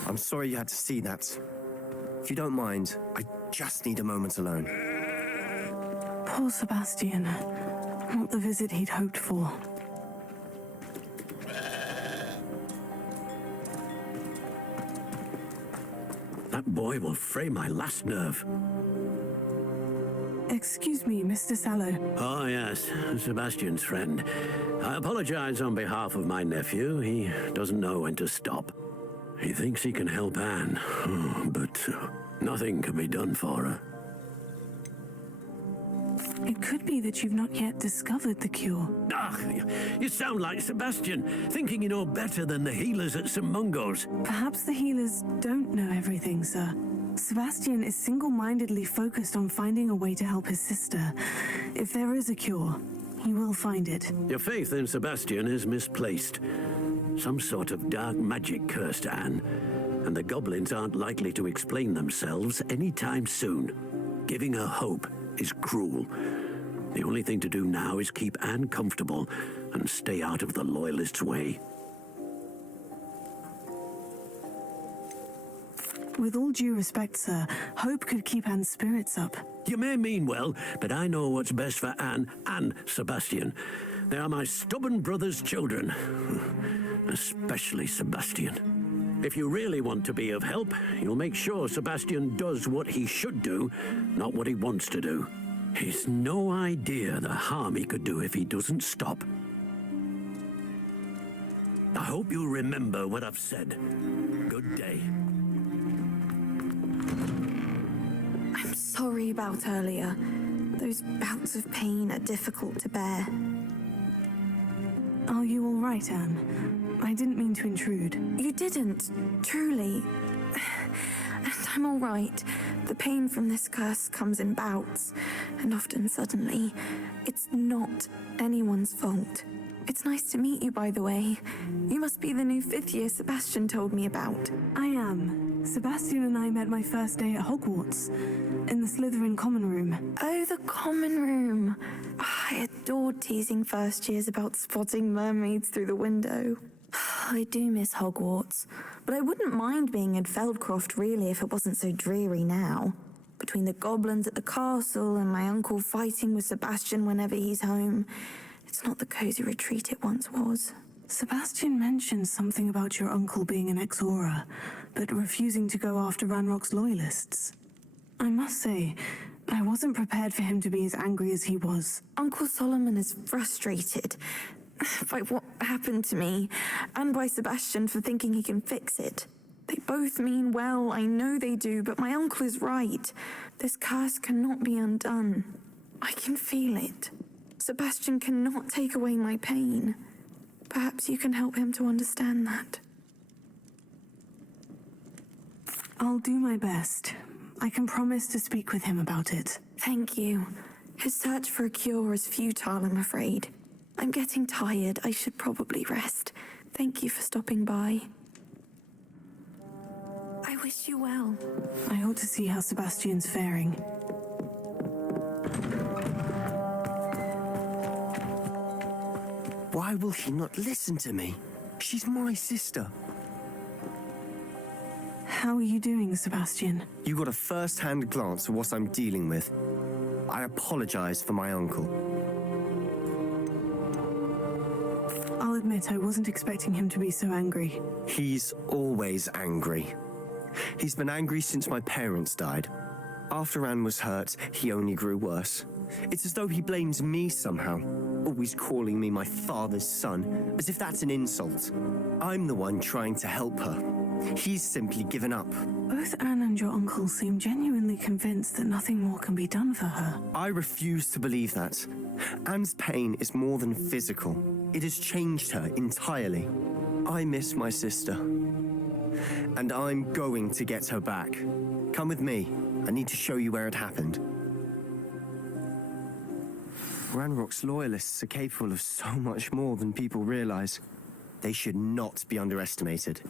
I'm sorry you had to see that. If you don't mind, I just need a moment alone. Poor Sebastian. Not the visit he'd hoped for. That boy will fray my last nerve. Excuse me, Mr. Sallow. Oh, yes, Sebastian's friend. I apologize on behalf of my nephew. He doesn't know when to stop. He thinks he can help Anne, but nothing can be done for her. It could be that you've not yet discovered the cure. Ah, you sound like Sebastian, thinking you know better than the healers at St. Mungo's. Perhaps the healers don't know everything, sir. Sebastian is single-mindedly focused on finding a way to help his sister. If there is a cure, he will find it. Your faith in Sebastian is misplaced. Some sort of dark magic cursed Anne, and the goblins aren't likely to explain themselves anytime soon. Giving her hope is cruel. The only thing to do now is keep Anne comfortable and stay out of the Loyalists' way. With all due respect, sir, hope could keep Anne's spirits up. You may mean well, but I know what's best for Anne and Sebastian. They are my stubborn brother's children. Especially Sebastian. If you really want to be of help, you'll make sure Sebastian does what he should do, not what he wants to do. He's no idea the harm he could do if he doesn't stop. I hope you'll remember what I've said. Good day. I'm sorry about earlier. Those bouts of pain are difficult to bear. Are you all right, Anne? I didn't mean to intrude. You didn't, truly. And I'm all right. The pain from this curse comes in bouts, and often suddenly. It's not anyone's fault. It's nice to meet you, by the way. You must be the new 5th year Sebastian told me about. I am. Sebastian and I met my first day at Hogwarts, in the Slytherin common room. Oh, the common room. I adored teasing first years about spotting mermaids through the window. I do miss Hogwarts, but I wouldn't mind being in Feldcroft really if it wasn't so dreary now. Between the goblins at the castle and my uncle fighting with Sebastian whenever he's home, it's not the cozy retreat it once was. Sebastian mentioned something about your uncle being an ex-Auror, but refusing to go after Ranrock's Loyalists. I must say, I wasn't prepared for him to be as angry as he was. Uncle Solomon is frustrated by what happened to me, and by Sebastian for thinking he can fix it. They both mean well, I know they do, but my uncle is right. This curse cannot be undone. I can feel it. Sebastian cannot take away my pain. Perhaps you can help him to understand that. I'll do my best. I can promise to speak with him about it. Thank you. His search for a cure is futile, I'm afraid. I'm getting tired. I should probably rest. Thank you for stopping by. I wish you well. I ought to see how Sebastian's faring. Why will she not listen to me? She's my sister. How are you doing, Sebastian? You got a first-hand glance at what I'm dealing with. I apologize for my uncle. I'll admit I wasn't expecting him to be so angry. He's always angry. He's been angry since my parents died. After Anne was hurt, he only grew worse. It's as though he blames me somehow, always calling me my father's son, as if that's an insult. I'm the one trying to help her. He's simply given up. Both Anne and your uncle seem genuinely convinced that nothing more can be done for her. I refuse to believe that. Anne's pain is more than physical. It has changed her entirely. I miss my sister. And I'm going to get her back. Come with me. I need to show you where it happened. Ranrock's loyalists are capable of so much more than people realize. They should not be underestimated.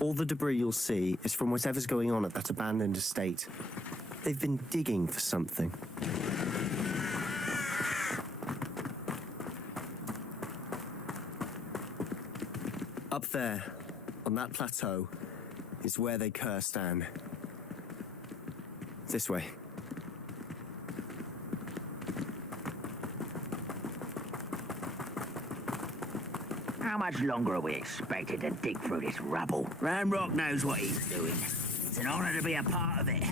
All the debris you'll see is from whatever's going on at that abandoned estate. They've been digging for something. Up there, on that plateau, is where they cursed Anne. This way. How much longer are we expected to dig through this rubble? Ranrock knows what he's doing. It's an honor to be a part of it.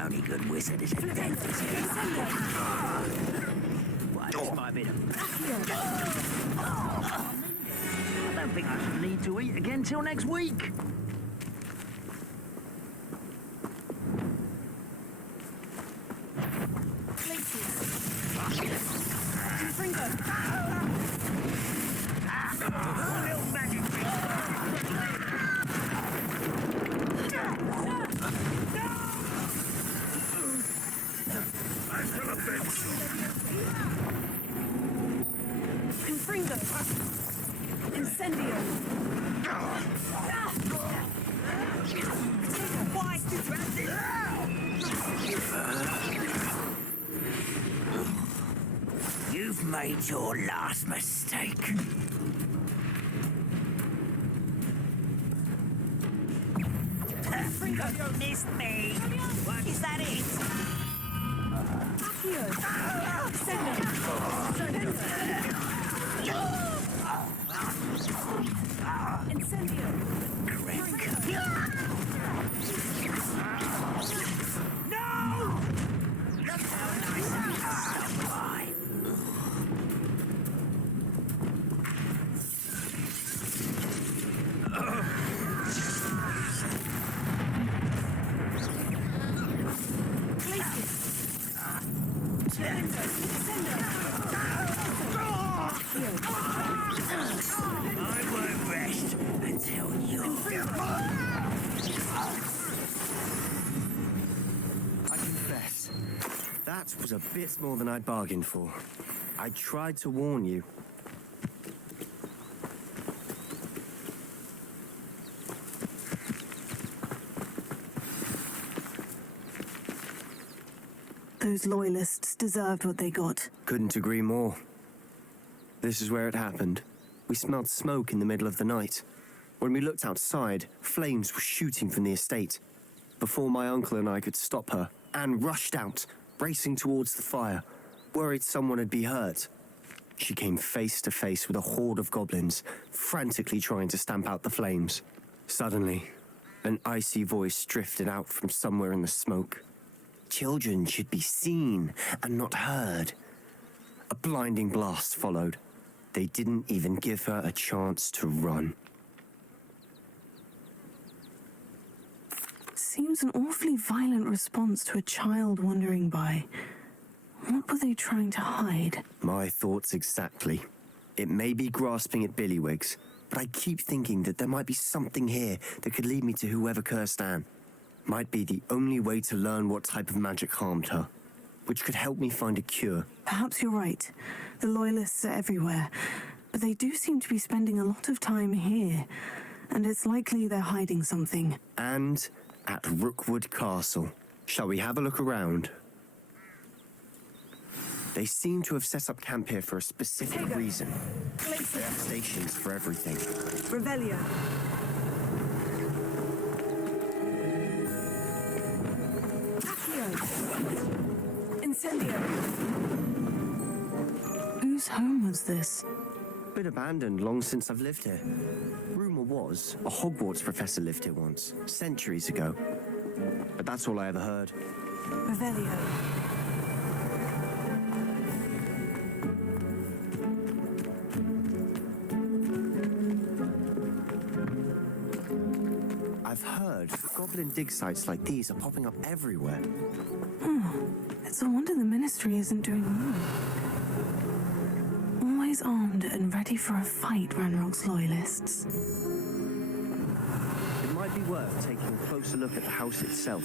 Only good wizard is adventurous here. Why, this might be the... I don't think I should need to eat again till next week. You've made your last mistake. You missed me. What is that it? That was a bit more than I'd bargained for. I tried to warn you. Those loyalists deserved what they got. Couldn't agree more. This is where it happened. We smelled smoke in the middle of the night. When we looked outside, flames were shooting from the estate. Before my uncle and I could stop her, Anne rushed out, racing towards the fire, worried someone had been hurt. She came face to face with a horde of goblins, frantically trying to stamp out the flames. Suddenly, an icy voice drifted out from somewhere in the smoke. Children should be seen and not heard. A blinding blast followed. They didn't even give her a chance to run. Seems an awfully violent response to a child wandering by. What were they trying to hide? My thoughts exactly. It may be grasping at Billywigs, but I keep thinking that there might be something here that could lead me to whoever cursed Anne. Might be the only way to learn what type of magic harmed her. which could help me find a cure. Perhaps you're right. The Loyalists are everywhere, but they do seem to be spending a lot of time here, and it's likely they're hiding something. And at Rookwood Castle. Shall we have a look around? They seem to have set up camp here for a specific reason. They have stations for everything. Revelio. Incendio. Whose home was this? Been abandoned long since I've lived here. Rumour was a Hogwarts professor lived here once, centuries ago. But that's all I ever heard. Revelio. I've heard goblin dig sites like these are popping up everywhere. It's a wonder the Ministry isn't doing more. Always armed and ready for a fight, Ranrock's Loyalists. It might be worth taking a closer look at the house itself.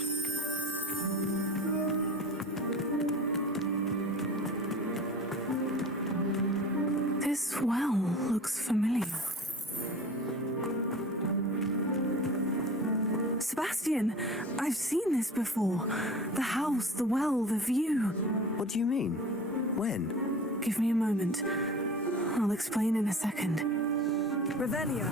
This well looks familiar. Sebastian, I've seen this before. The house, the well, the view. What do you mean? When? Give me a moment. I'll explain in a second. Revelio.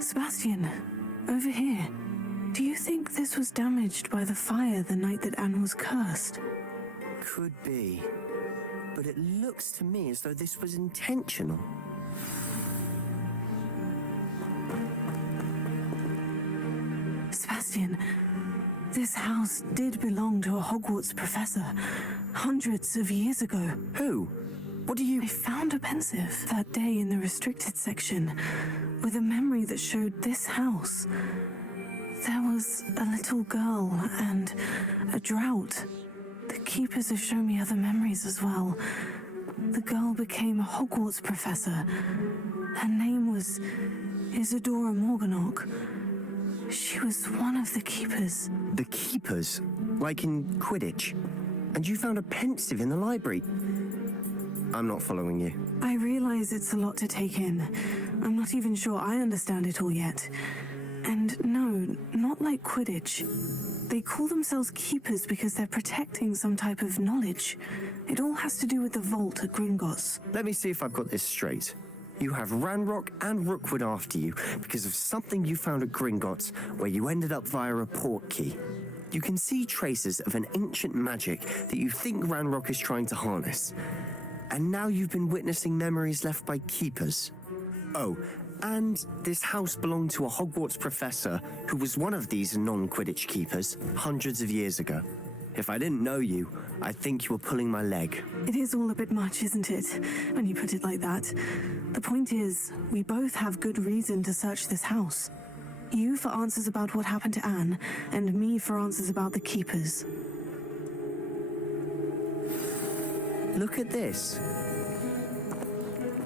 Sebastian, over here. Do you think this was damaged by the fire the night that Anne was cursed? Could be. But it looks to me as though this was intentional. Sebastian, this house did belong to a Hogwarts professor hundreds of years ago. Who? What do you... I found a pensive that day in the restricted section with a memory that showed this house. There was a little girl and a drought. The keepers have shown me other memories as well. The girl became a Hogwarts professor. Her name was Isadora Morganach. She was one of the keepers. The keepers? Like in Quidditch? And you found a pensive in the library? I'm not following you. I realize it's a lot to take in. I'm not even sure I understand it all yet. And no, not like Quidditch. They call themselves keepers because they're protecting some type of knowledge. It all has to do with the vault at Gringotts. Let me see if I've got this straight. You have Ranrock and Rookwood after you because of something you found at Gringotts where you ended up via a portkey. You can see traces of an ancient magic that you think Ranrock is trying to harness. And now you've been witnessing memories left by keepers. Oh, and this house belonged to a Hogwarts professor who was one of these non-Quidditch keepers hundreds of years ago. If I didn't know you, I'd think you were pulling my leg. It is all a bit much, isn't it, when you put it like that? The point is, we both have good reason to search this house. You for answers about what happened to Anne, and me for answers about the keepers. Look at this.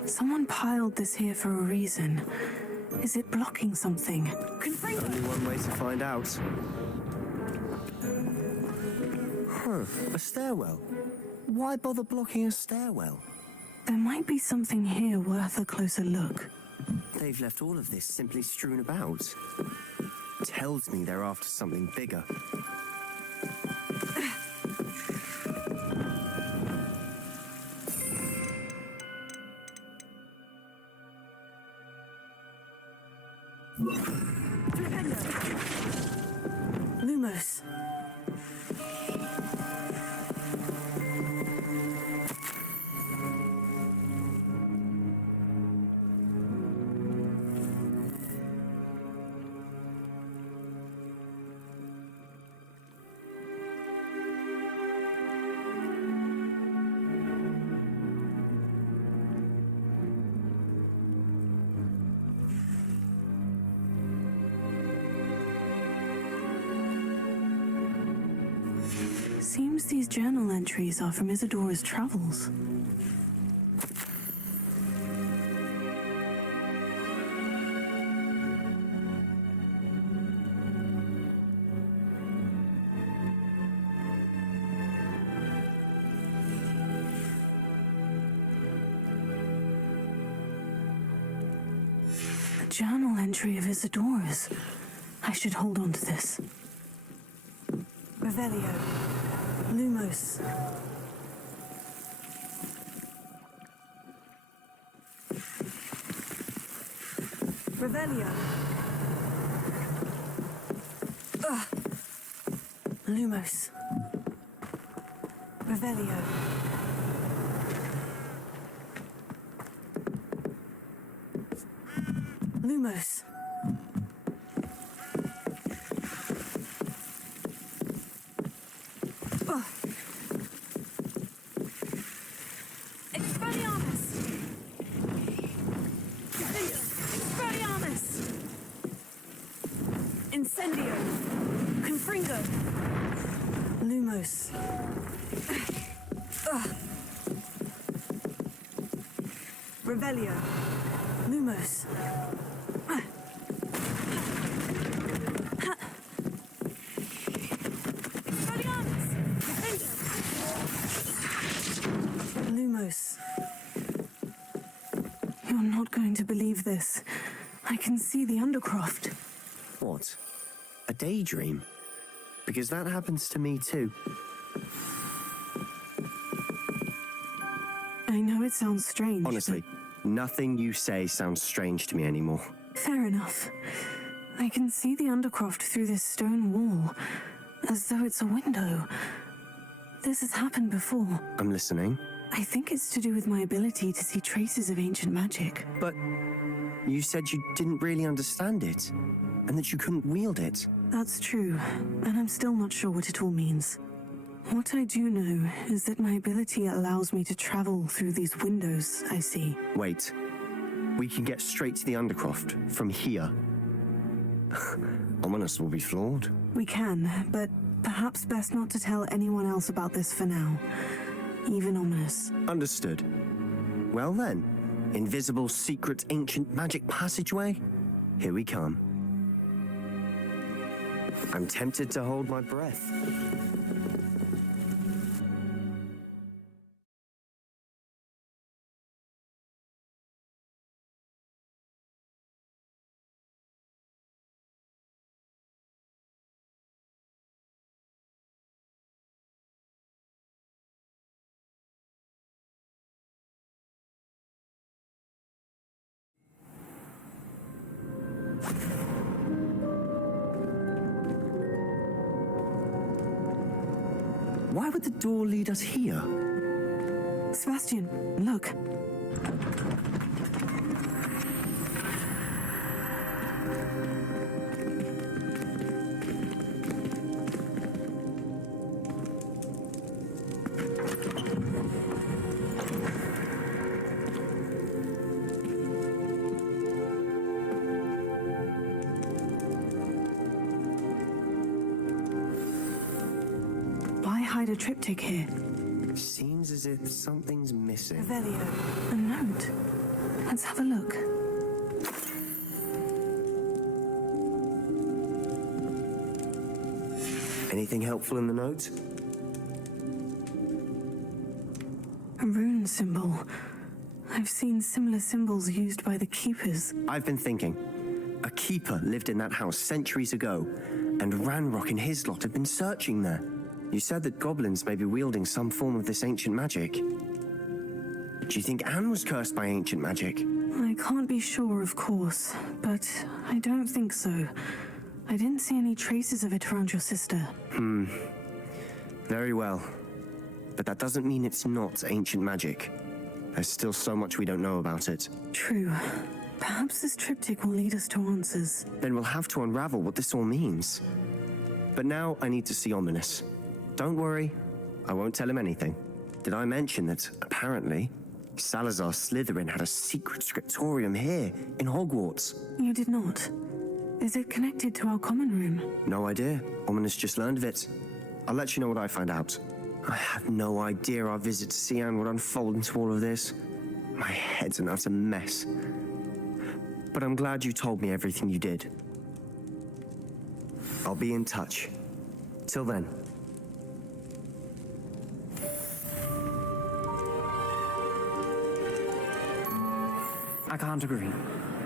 Someone piled this here for a reason. Is it blocking something? Only one way to find out. A stairwell. Why bother blocking a stairwell? There might be something here worth a closer look. They've left all of this simply strewn about. Tells me they're after something bigger. Lumos. Seems these journal entries are from Isadora's travels. journal entry of Isidora's. I should hold on to this. Revelio. Lumos. Revelio. Lumos. Revelio. Lumos. Expelliarmus! Expelliarmus! Incendio! Confringo! Lumos. Revelio. Lumos. Lumos. You're not going to believe this. I can see the Undercroft. What? A daydream? Because that happens to me too. I know it sounds strange. Honestly, nothing you say sounds strange to me anymore. Fair enough. I can see the Undercroft through this stone wall, as though it's a window. This has happened before. I'm listening. I think it's to do with my ability to see traces of ancient magic. But you said you didn't really understand it, and that you couldn't wield it. That's true, and I'm still not sure what it all means. What I do know is that my ability allows me to travel through these windows I see. Wait. We can get straight to the Undercroft from here. Ominous will be flawed. We can, but perhaps best not to tell anyone else about this for now. Even Ominous. Understood. Well then, invisible, secret, ancient magic passageway? Here we come. I'm tempted to hold my breath. Why would the door lead us here? Sebastian, look. Hide a triptych here. Seems as if something's missing. Revelio. A note. Let's have a look. Anything helpful in the note? A rune symbol. I've seen similar symbols used by the keepers. I've been thinking. A keeper lived in that house centuries ago, and Ranrock and his lot have been searching there. You said that goblins may be wielding some form of this ancient magic. Do you think Anne was cursed by ancient magic? I can't be sure, of course, but I don't think so. I didn't see any traces of it around your sister. Very well. But that doesn't mean it's not ancient magic. There's still so much we don't know about it. True. Perhaps this triptych will lead us to answers. Then we'll have to unravel what this all means. But now I need to see Ominous. Don't worry, I won't tell him anything. Did I mention that, apparently, Salazar Slytherin had a secret scriptorium here, in Hogwarts? You did not. Is it connected to our common room? No idea. Ominous just learned of it. I'll let you know what I find out. I have no idea our visit to Cian would unfold into all of this. My head's an utter mess. But I'm glad you told me everything you did. I'll be in touch. Till then. I can't agree.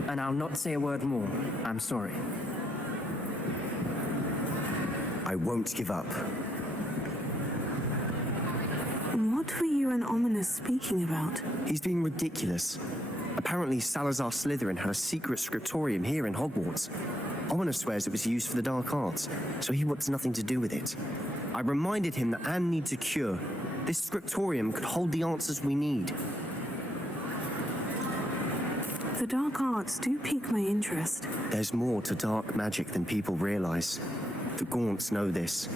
And I'll not say a word more. I'm sorry. I won't give up. What were you and Ominous speaking about? He's being ridiculous. Apparently, Salazar Slytherin had a secret scriptorium here in Hogwarts. Ominous swears it was used for the dark arts, so he wants nothing to do with it. I reminded him that Anne needs a cure. This scriptorium could hold the answers we need. The dark arts do pique my interest. There's more to dark magic than people realize. The Gaunts know this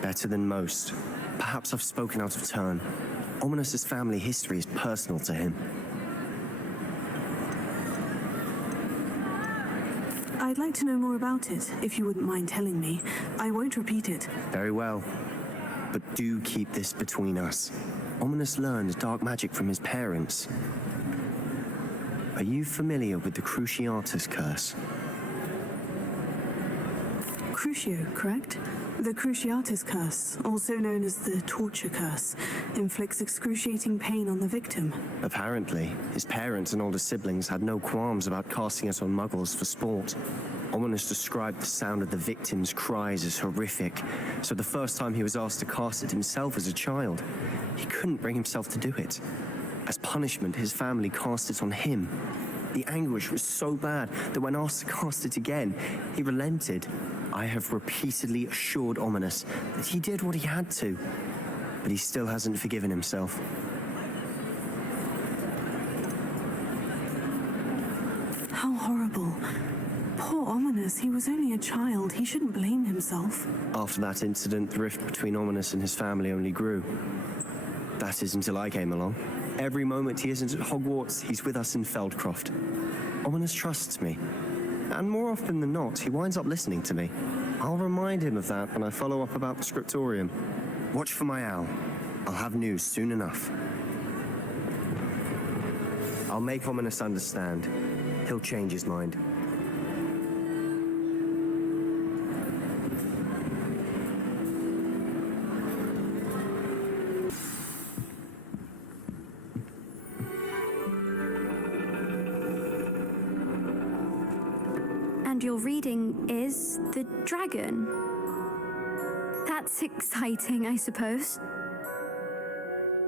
better than most. Perhaps I've spoken out of turn. Ominous's family history is personal to him. I'd like to know more about it, if you wouldn't mind telling me. I won't repeat it. Very well. But do keep this between us. Ominous learned dark magic from his parents. Are you familiar with the Cruciatus Curse? Crucio, correct? The Cruciatus Curse, also known as the Torture Curse, inflicts excruciating pain on the victim. Apparently, his parents and older siblings had no qualms about casting it on muggles for sport. Ominous described the sound of the victim's cries as horrific, so the first time he was asked to cast it himself as a child, he couldn't bring himself to do it. As punishment, his family cast it on him. The anguish was so bad that when asked to cast it again, he relented. I have repeatedly assured Ominous that he did what he had to, but he still hasn't forgiven himself. How horrible. Poor Ominous, he was only a child. He shouldn't blame himself. After that incident, the rift between Ominous and his family only grew. That is until I came along. Every moment he isn't at Hogwarts, he's with us in Feldcroft. Ominous trusts me. And more often than not, he winds up listening to me. I'll remind him of that when I follow up about the scriptorium. Watch for my owl. I'll have news soon enough. I'll make Ominous understand. He'll change his mind. And your reading is The Dragon. That's exciting, I suppose.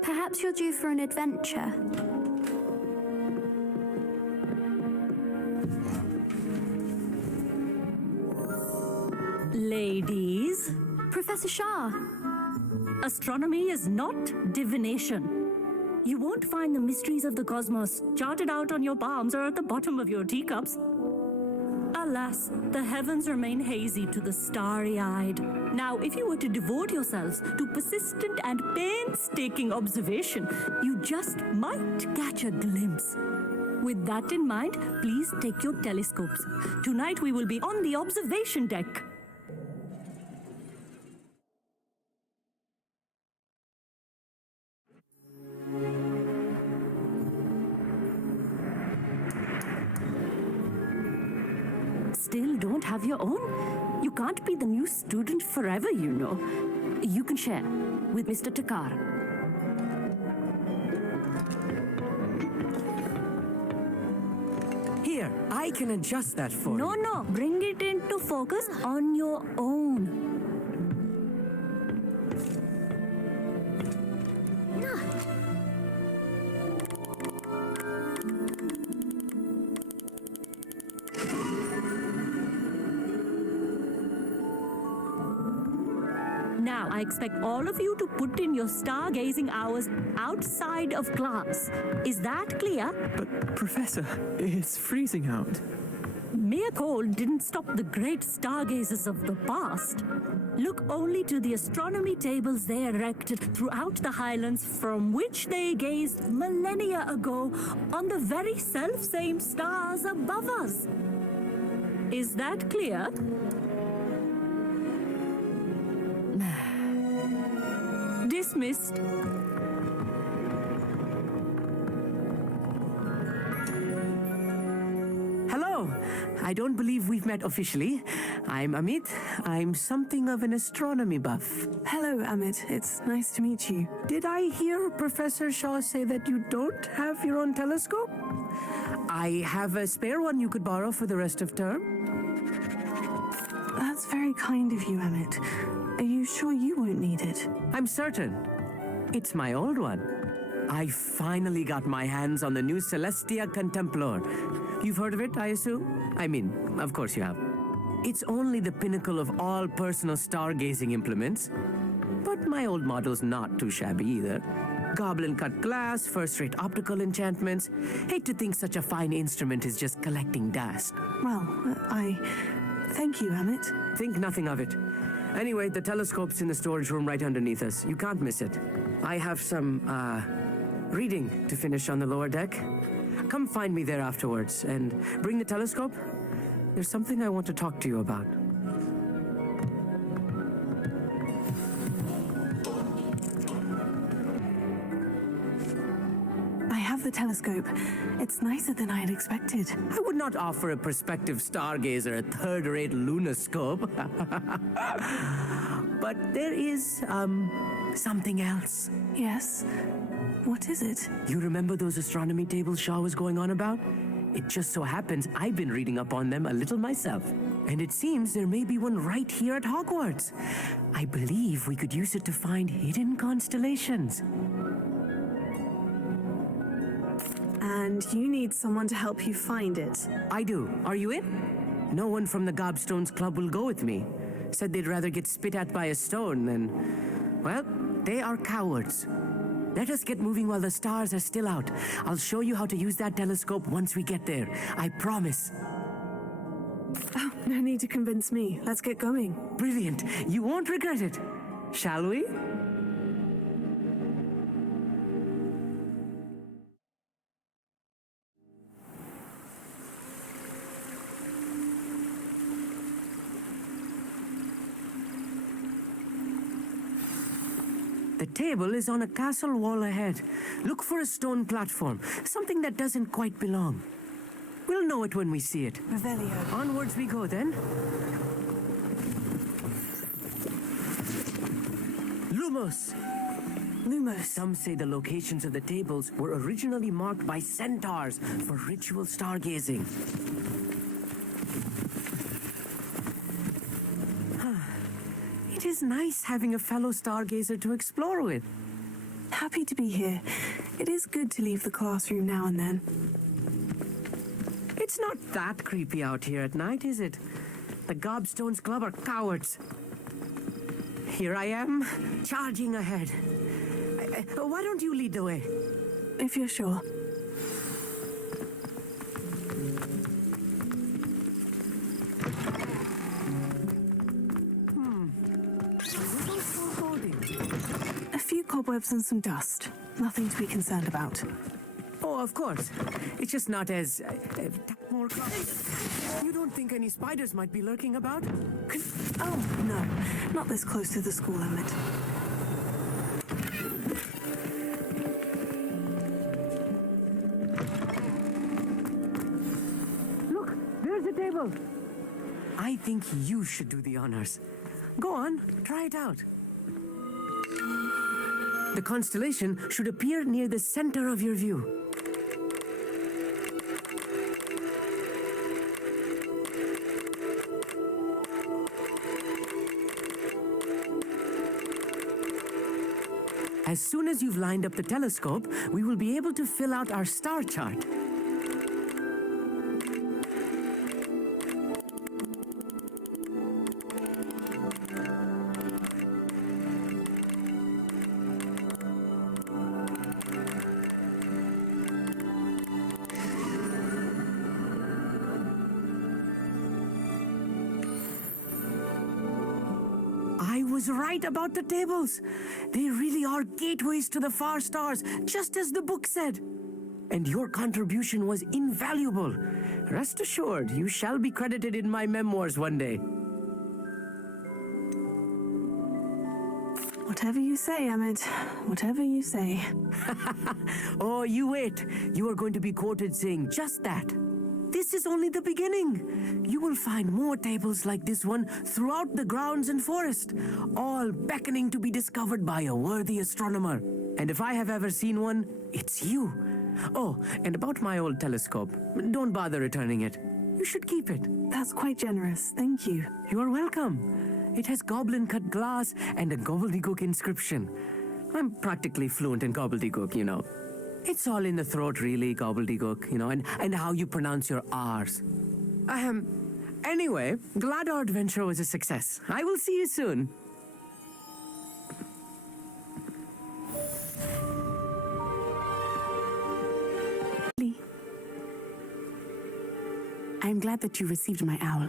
Perhaps you're due for an adventure. Ladies, Professor Shah. astronomy is not divination. You won't find the mysteries of the cosmos charted out on your palms or at the bottom of your teacups. Alas, the heavens remain hazy to the starry-eyed. Now, if you were to devote yourselves to persistent and painstaking observation, you just might catch a glimpse. With that in mind, please take your telescopes. Tonight we will be on the observation deck. Still don't have your own? You can't be the new student forever, you know. You can share with Mr. Takar. Here, I can adjust that for you. No, bring it into focus on your own. Now, I expect all of you to put in your stargazing hours outside of class. Is that clear? But, Professor, it's freezing out. Mere cold didn't stop the great stargazers of the past. Look only to the astronomy tables they erected throughout the Highlands from which they gazed millennia ago on the very self-same stars above us. Is that clear? Dismissed. Hello. I don't believe we've met officially. I'm Amit. I'm something of an astronomy buff. Hello, Amit. It's nice to meet you. Did I hear Professor Shaw say that you don't have your own telescope? I have a spare one you could borrow for the rest of term. That's very kind of you, Emmett. Are you sure you won't need it? I'm certain. It's my old one. I finally got my hands on the new Celestia Contemplar. You've heard of it, I assume? I mean, of course you have. It's only the pinnacle of all personal stargazing implements. But my old model's not too shabby either. Goblin-cut glass, first-rate optical enchantments. Hate to think such a fine instrument is just collecting dust. Well, thank you, Emmett. Think nothing of it. Anyway, the telescope's in the storage room right underneath us. You can't miss it. I have some, reading to finish on the lower deck. Come find me there afterwards, and bring the telescope. There's something I want to talk to you about. I have the telescope. It's nicer than I had expected. I would not offer a prospective stargazer a third-rate lunoscope. But there is, something else. Yes? What is it? You remember those astronomy tables Shaw was going on about? It just so happens I've been reading up on them a little myself. And it seems there may be one right here at Hogwarts. I believe we could use it to find hidden constellations. And you need someone to help you find it. I do. Are you in? No one from the Gobstones Club will go with me. Said they'd rather get spit at by a stone than... Well, they are cowards. Let us get moving while the stars are still out. I'll show you how to use that telescope once we get there. I promise. Oh, no need to convince me. Let's get going. Brilliant. You won't regret it. Shall we? The table is on a castle wall ahead. Look for a stone platform, something that doesn't quite belong. We'll know it when we see it. Revelio. Onwards we go then. Lumos! Lumos. Some say the locations of the tables were originally marked by centaurs for ritual stargazing. It is nice having a fellow stargazer to explore with. Happy to be here. It is good to leave the classroom now and then. It's not that creepy out here at night, is it? The Gobstones Club are cowards. Here I am, charging ahead. Why don't you lead the way? If you're sure. A few cobwebs and some dust. Nothing to be concerned about. Oh, of course. It's just not as... more... You don't think any spiders might be lurking about? Oh, no. Not this close to the school, Emmett. Look, there's a table. I think you should do the honors. Go on, try it out. The constellation should appear near the center of your view. As soon as you've lined up the telescope, we will be able to fill out our star chart. I was right about the tables. They really are gateways to the far stars, just as the book said. And your contribution was invaluable. Rest assured, you shall be credited in my memoirs one day. Whatever you say, Emmett. Whatever you say. Oh, you wait. You are going to be quoted saying just that. This is only the beginning. You will find more tables like this one throughout the grounds and forest, all beckoning to be discovered by a worthy astronomer. And if I have ever seen one, it's you. Oh, and about my old telescope. Don't bother returning it. You should keep it. That's quite generous. Thank you. You're welcome. It has goblin-cut glass and a gobbledygook inscription. I'm practically fluent in gobbledygook, you know. It's all in the throat, really, gobbledygook, you know, and how you pronounce your R's. Anyway, glad our adventure was a success. I will see you soon. I'm glad that you received my owl.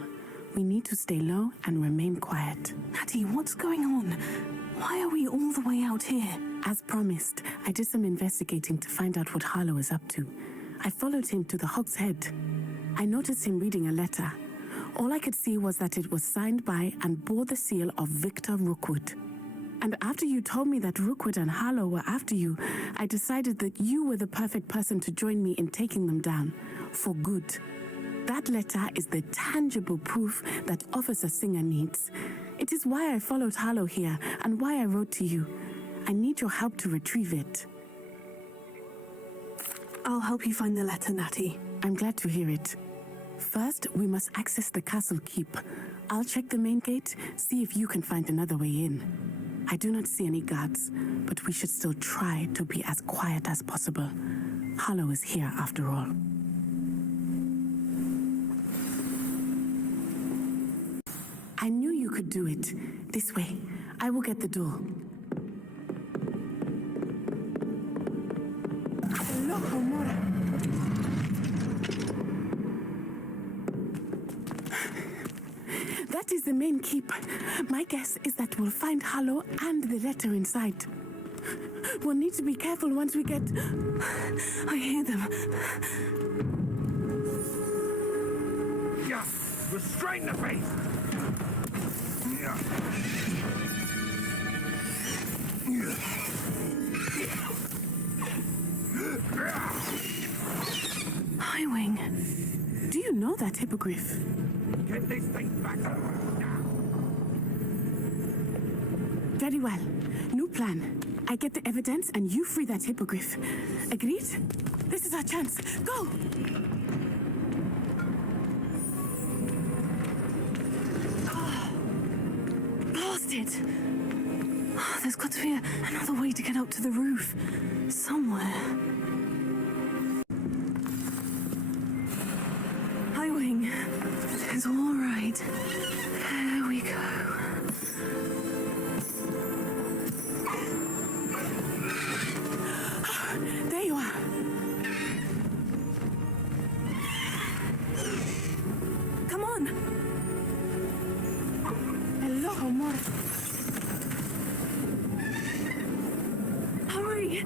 We need to stay low and remain quiet. Natty, what's going on? Why are we all the way out here? As promised, I did some investigating to find out what Harlow is up to. I followed him to the Hog's Head. I noticed him reading a letter. All I could see was that it was signed by and bore the seal of Victor Rookwood. And after you told me that Rookwood and Harlow were after you, I decided that you were the perfect person to join me in taking them down, for good. That letter is the tangible proof that Officer Singer needs. It is why I followed Harlow here and why I wrote to you. I need your help to retrieve it. I'll help you find the letter, Natty. I'm glad to hear it. First, we must access the castle keep. I'll check the main gate, see if you can find another way in. I do not see any guards, but we should still try to be as quiet as possible. Harlow is here after all. I knew you could do it. This way. I will get the door. That is the main keep. My guess is that we'll find Harlow and the letter inside. We'll need to be careful once we get... I hear them. Yeah, restrain the beast! Highwing, do you know that hippogriff? Get this thing back now! Very well. New plan. I get the evidence and you free that hippogriff. Agreed? This is our chance. Go! Blasted! Oh, there's got to be another way to get up to the roof. Somewhere. Highwing. It's all right. There we go. There you are. Come on. Hello, amor. Hurry.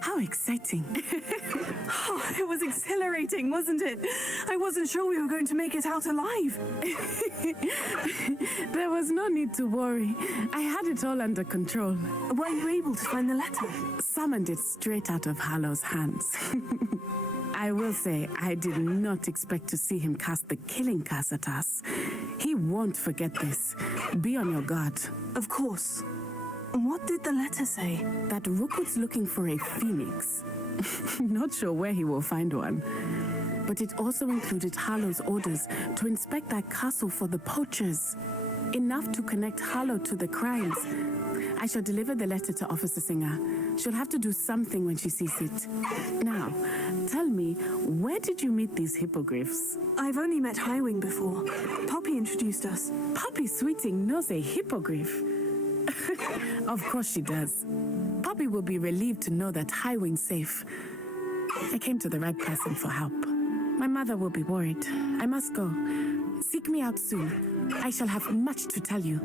How exciting. Oh, it was exhilarating, wasn't it? I wasn't sure we were going to make it out alive. There was no need to worry. I had it all under control. Were you able to find the letter? Summoned it straight out of Harlow's hands. I will say, I did not expect to see him cast the killing curse at us. He won't forget this. Be on your guard. Of course. What did the letter say? That Rookwood's looking for a phoenix. Not sure where he will find one. But it also included Harlow's orders to inspect that castle for the poachers. Enough to connect Harlow to the crimes. I shall deliver the letter to Officer Singer. She'll have to do something when she sees it. Now, tell me, where did you meet these hippogriffs? I've only met Highwing before. Poppy introduced us. Poppy Sweeting knows a hippogriff. Of course she does. Poppy will be relieved to know that Highwing's safe. I came to the right person for help. My mother will be worried. I must go. Seek me out soon. I shall have much to tell you.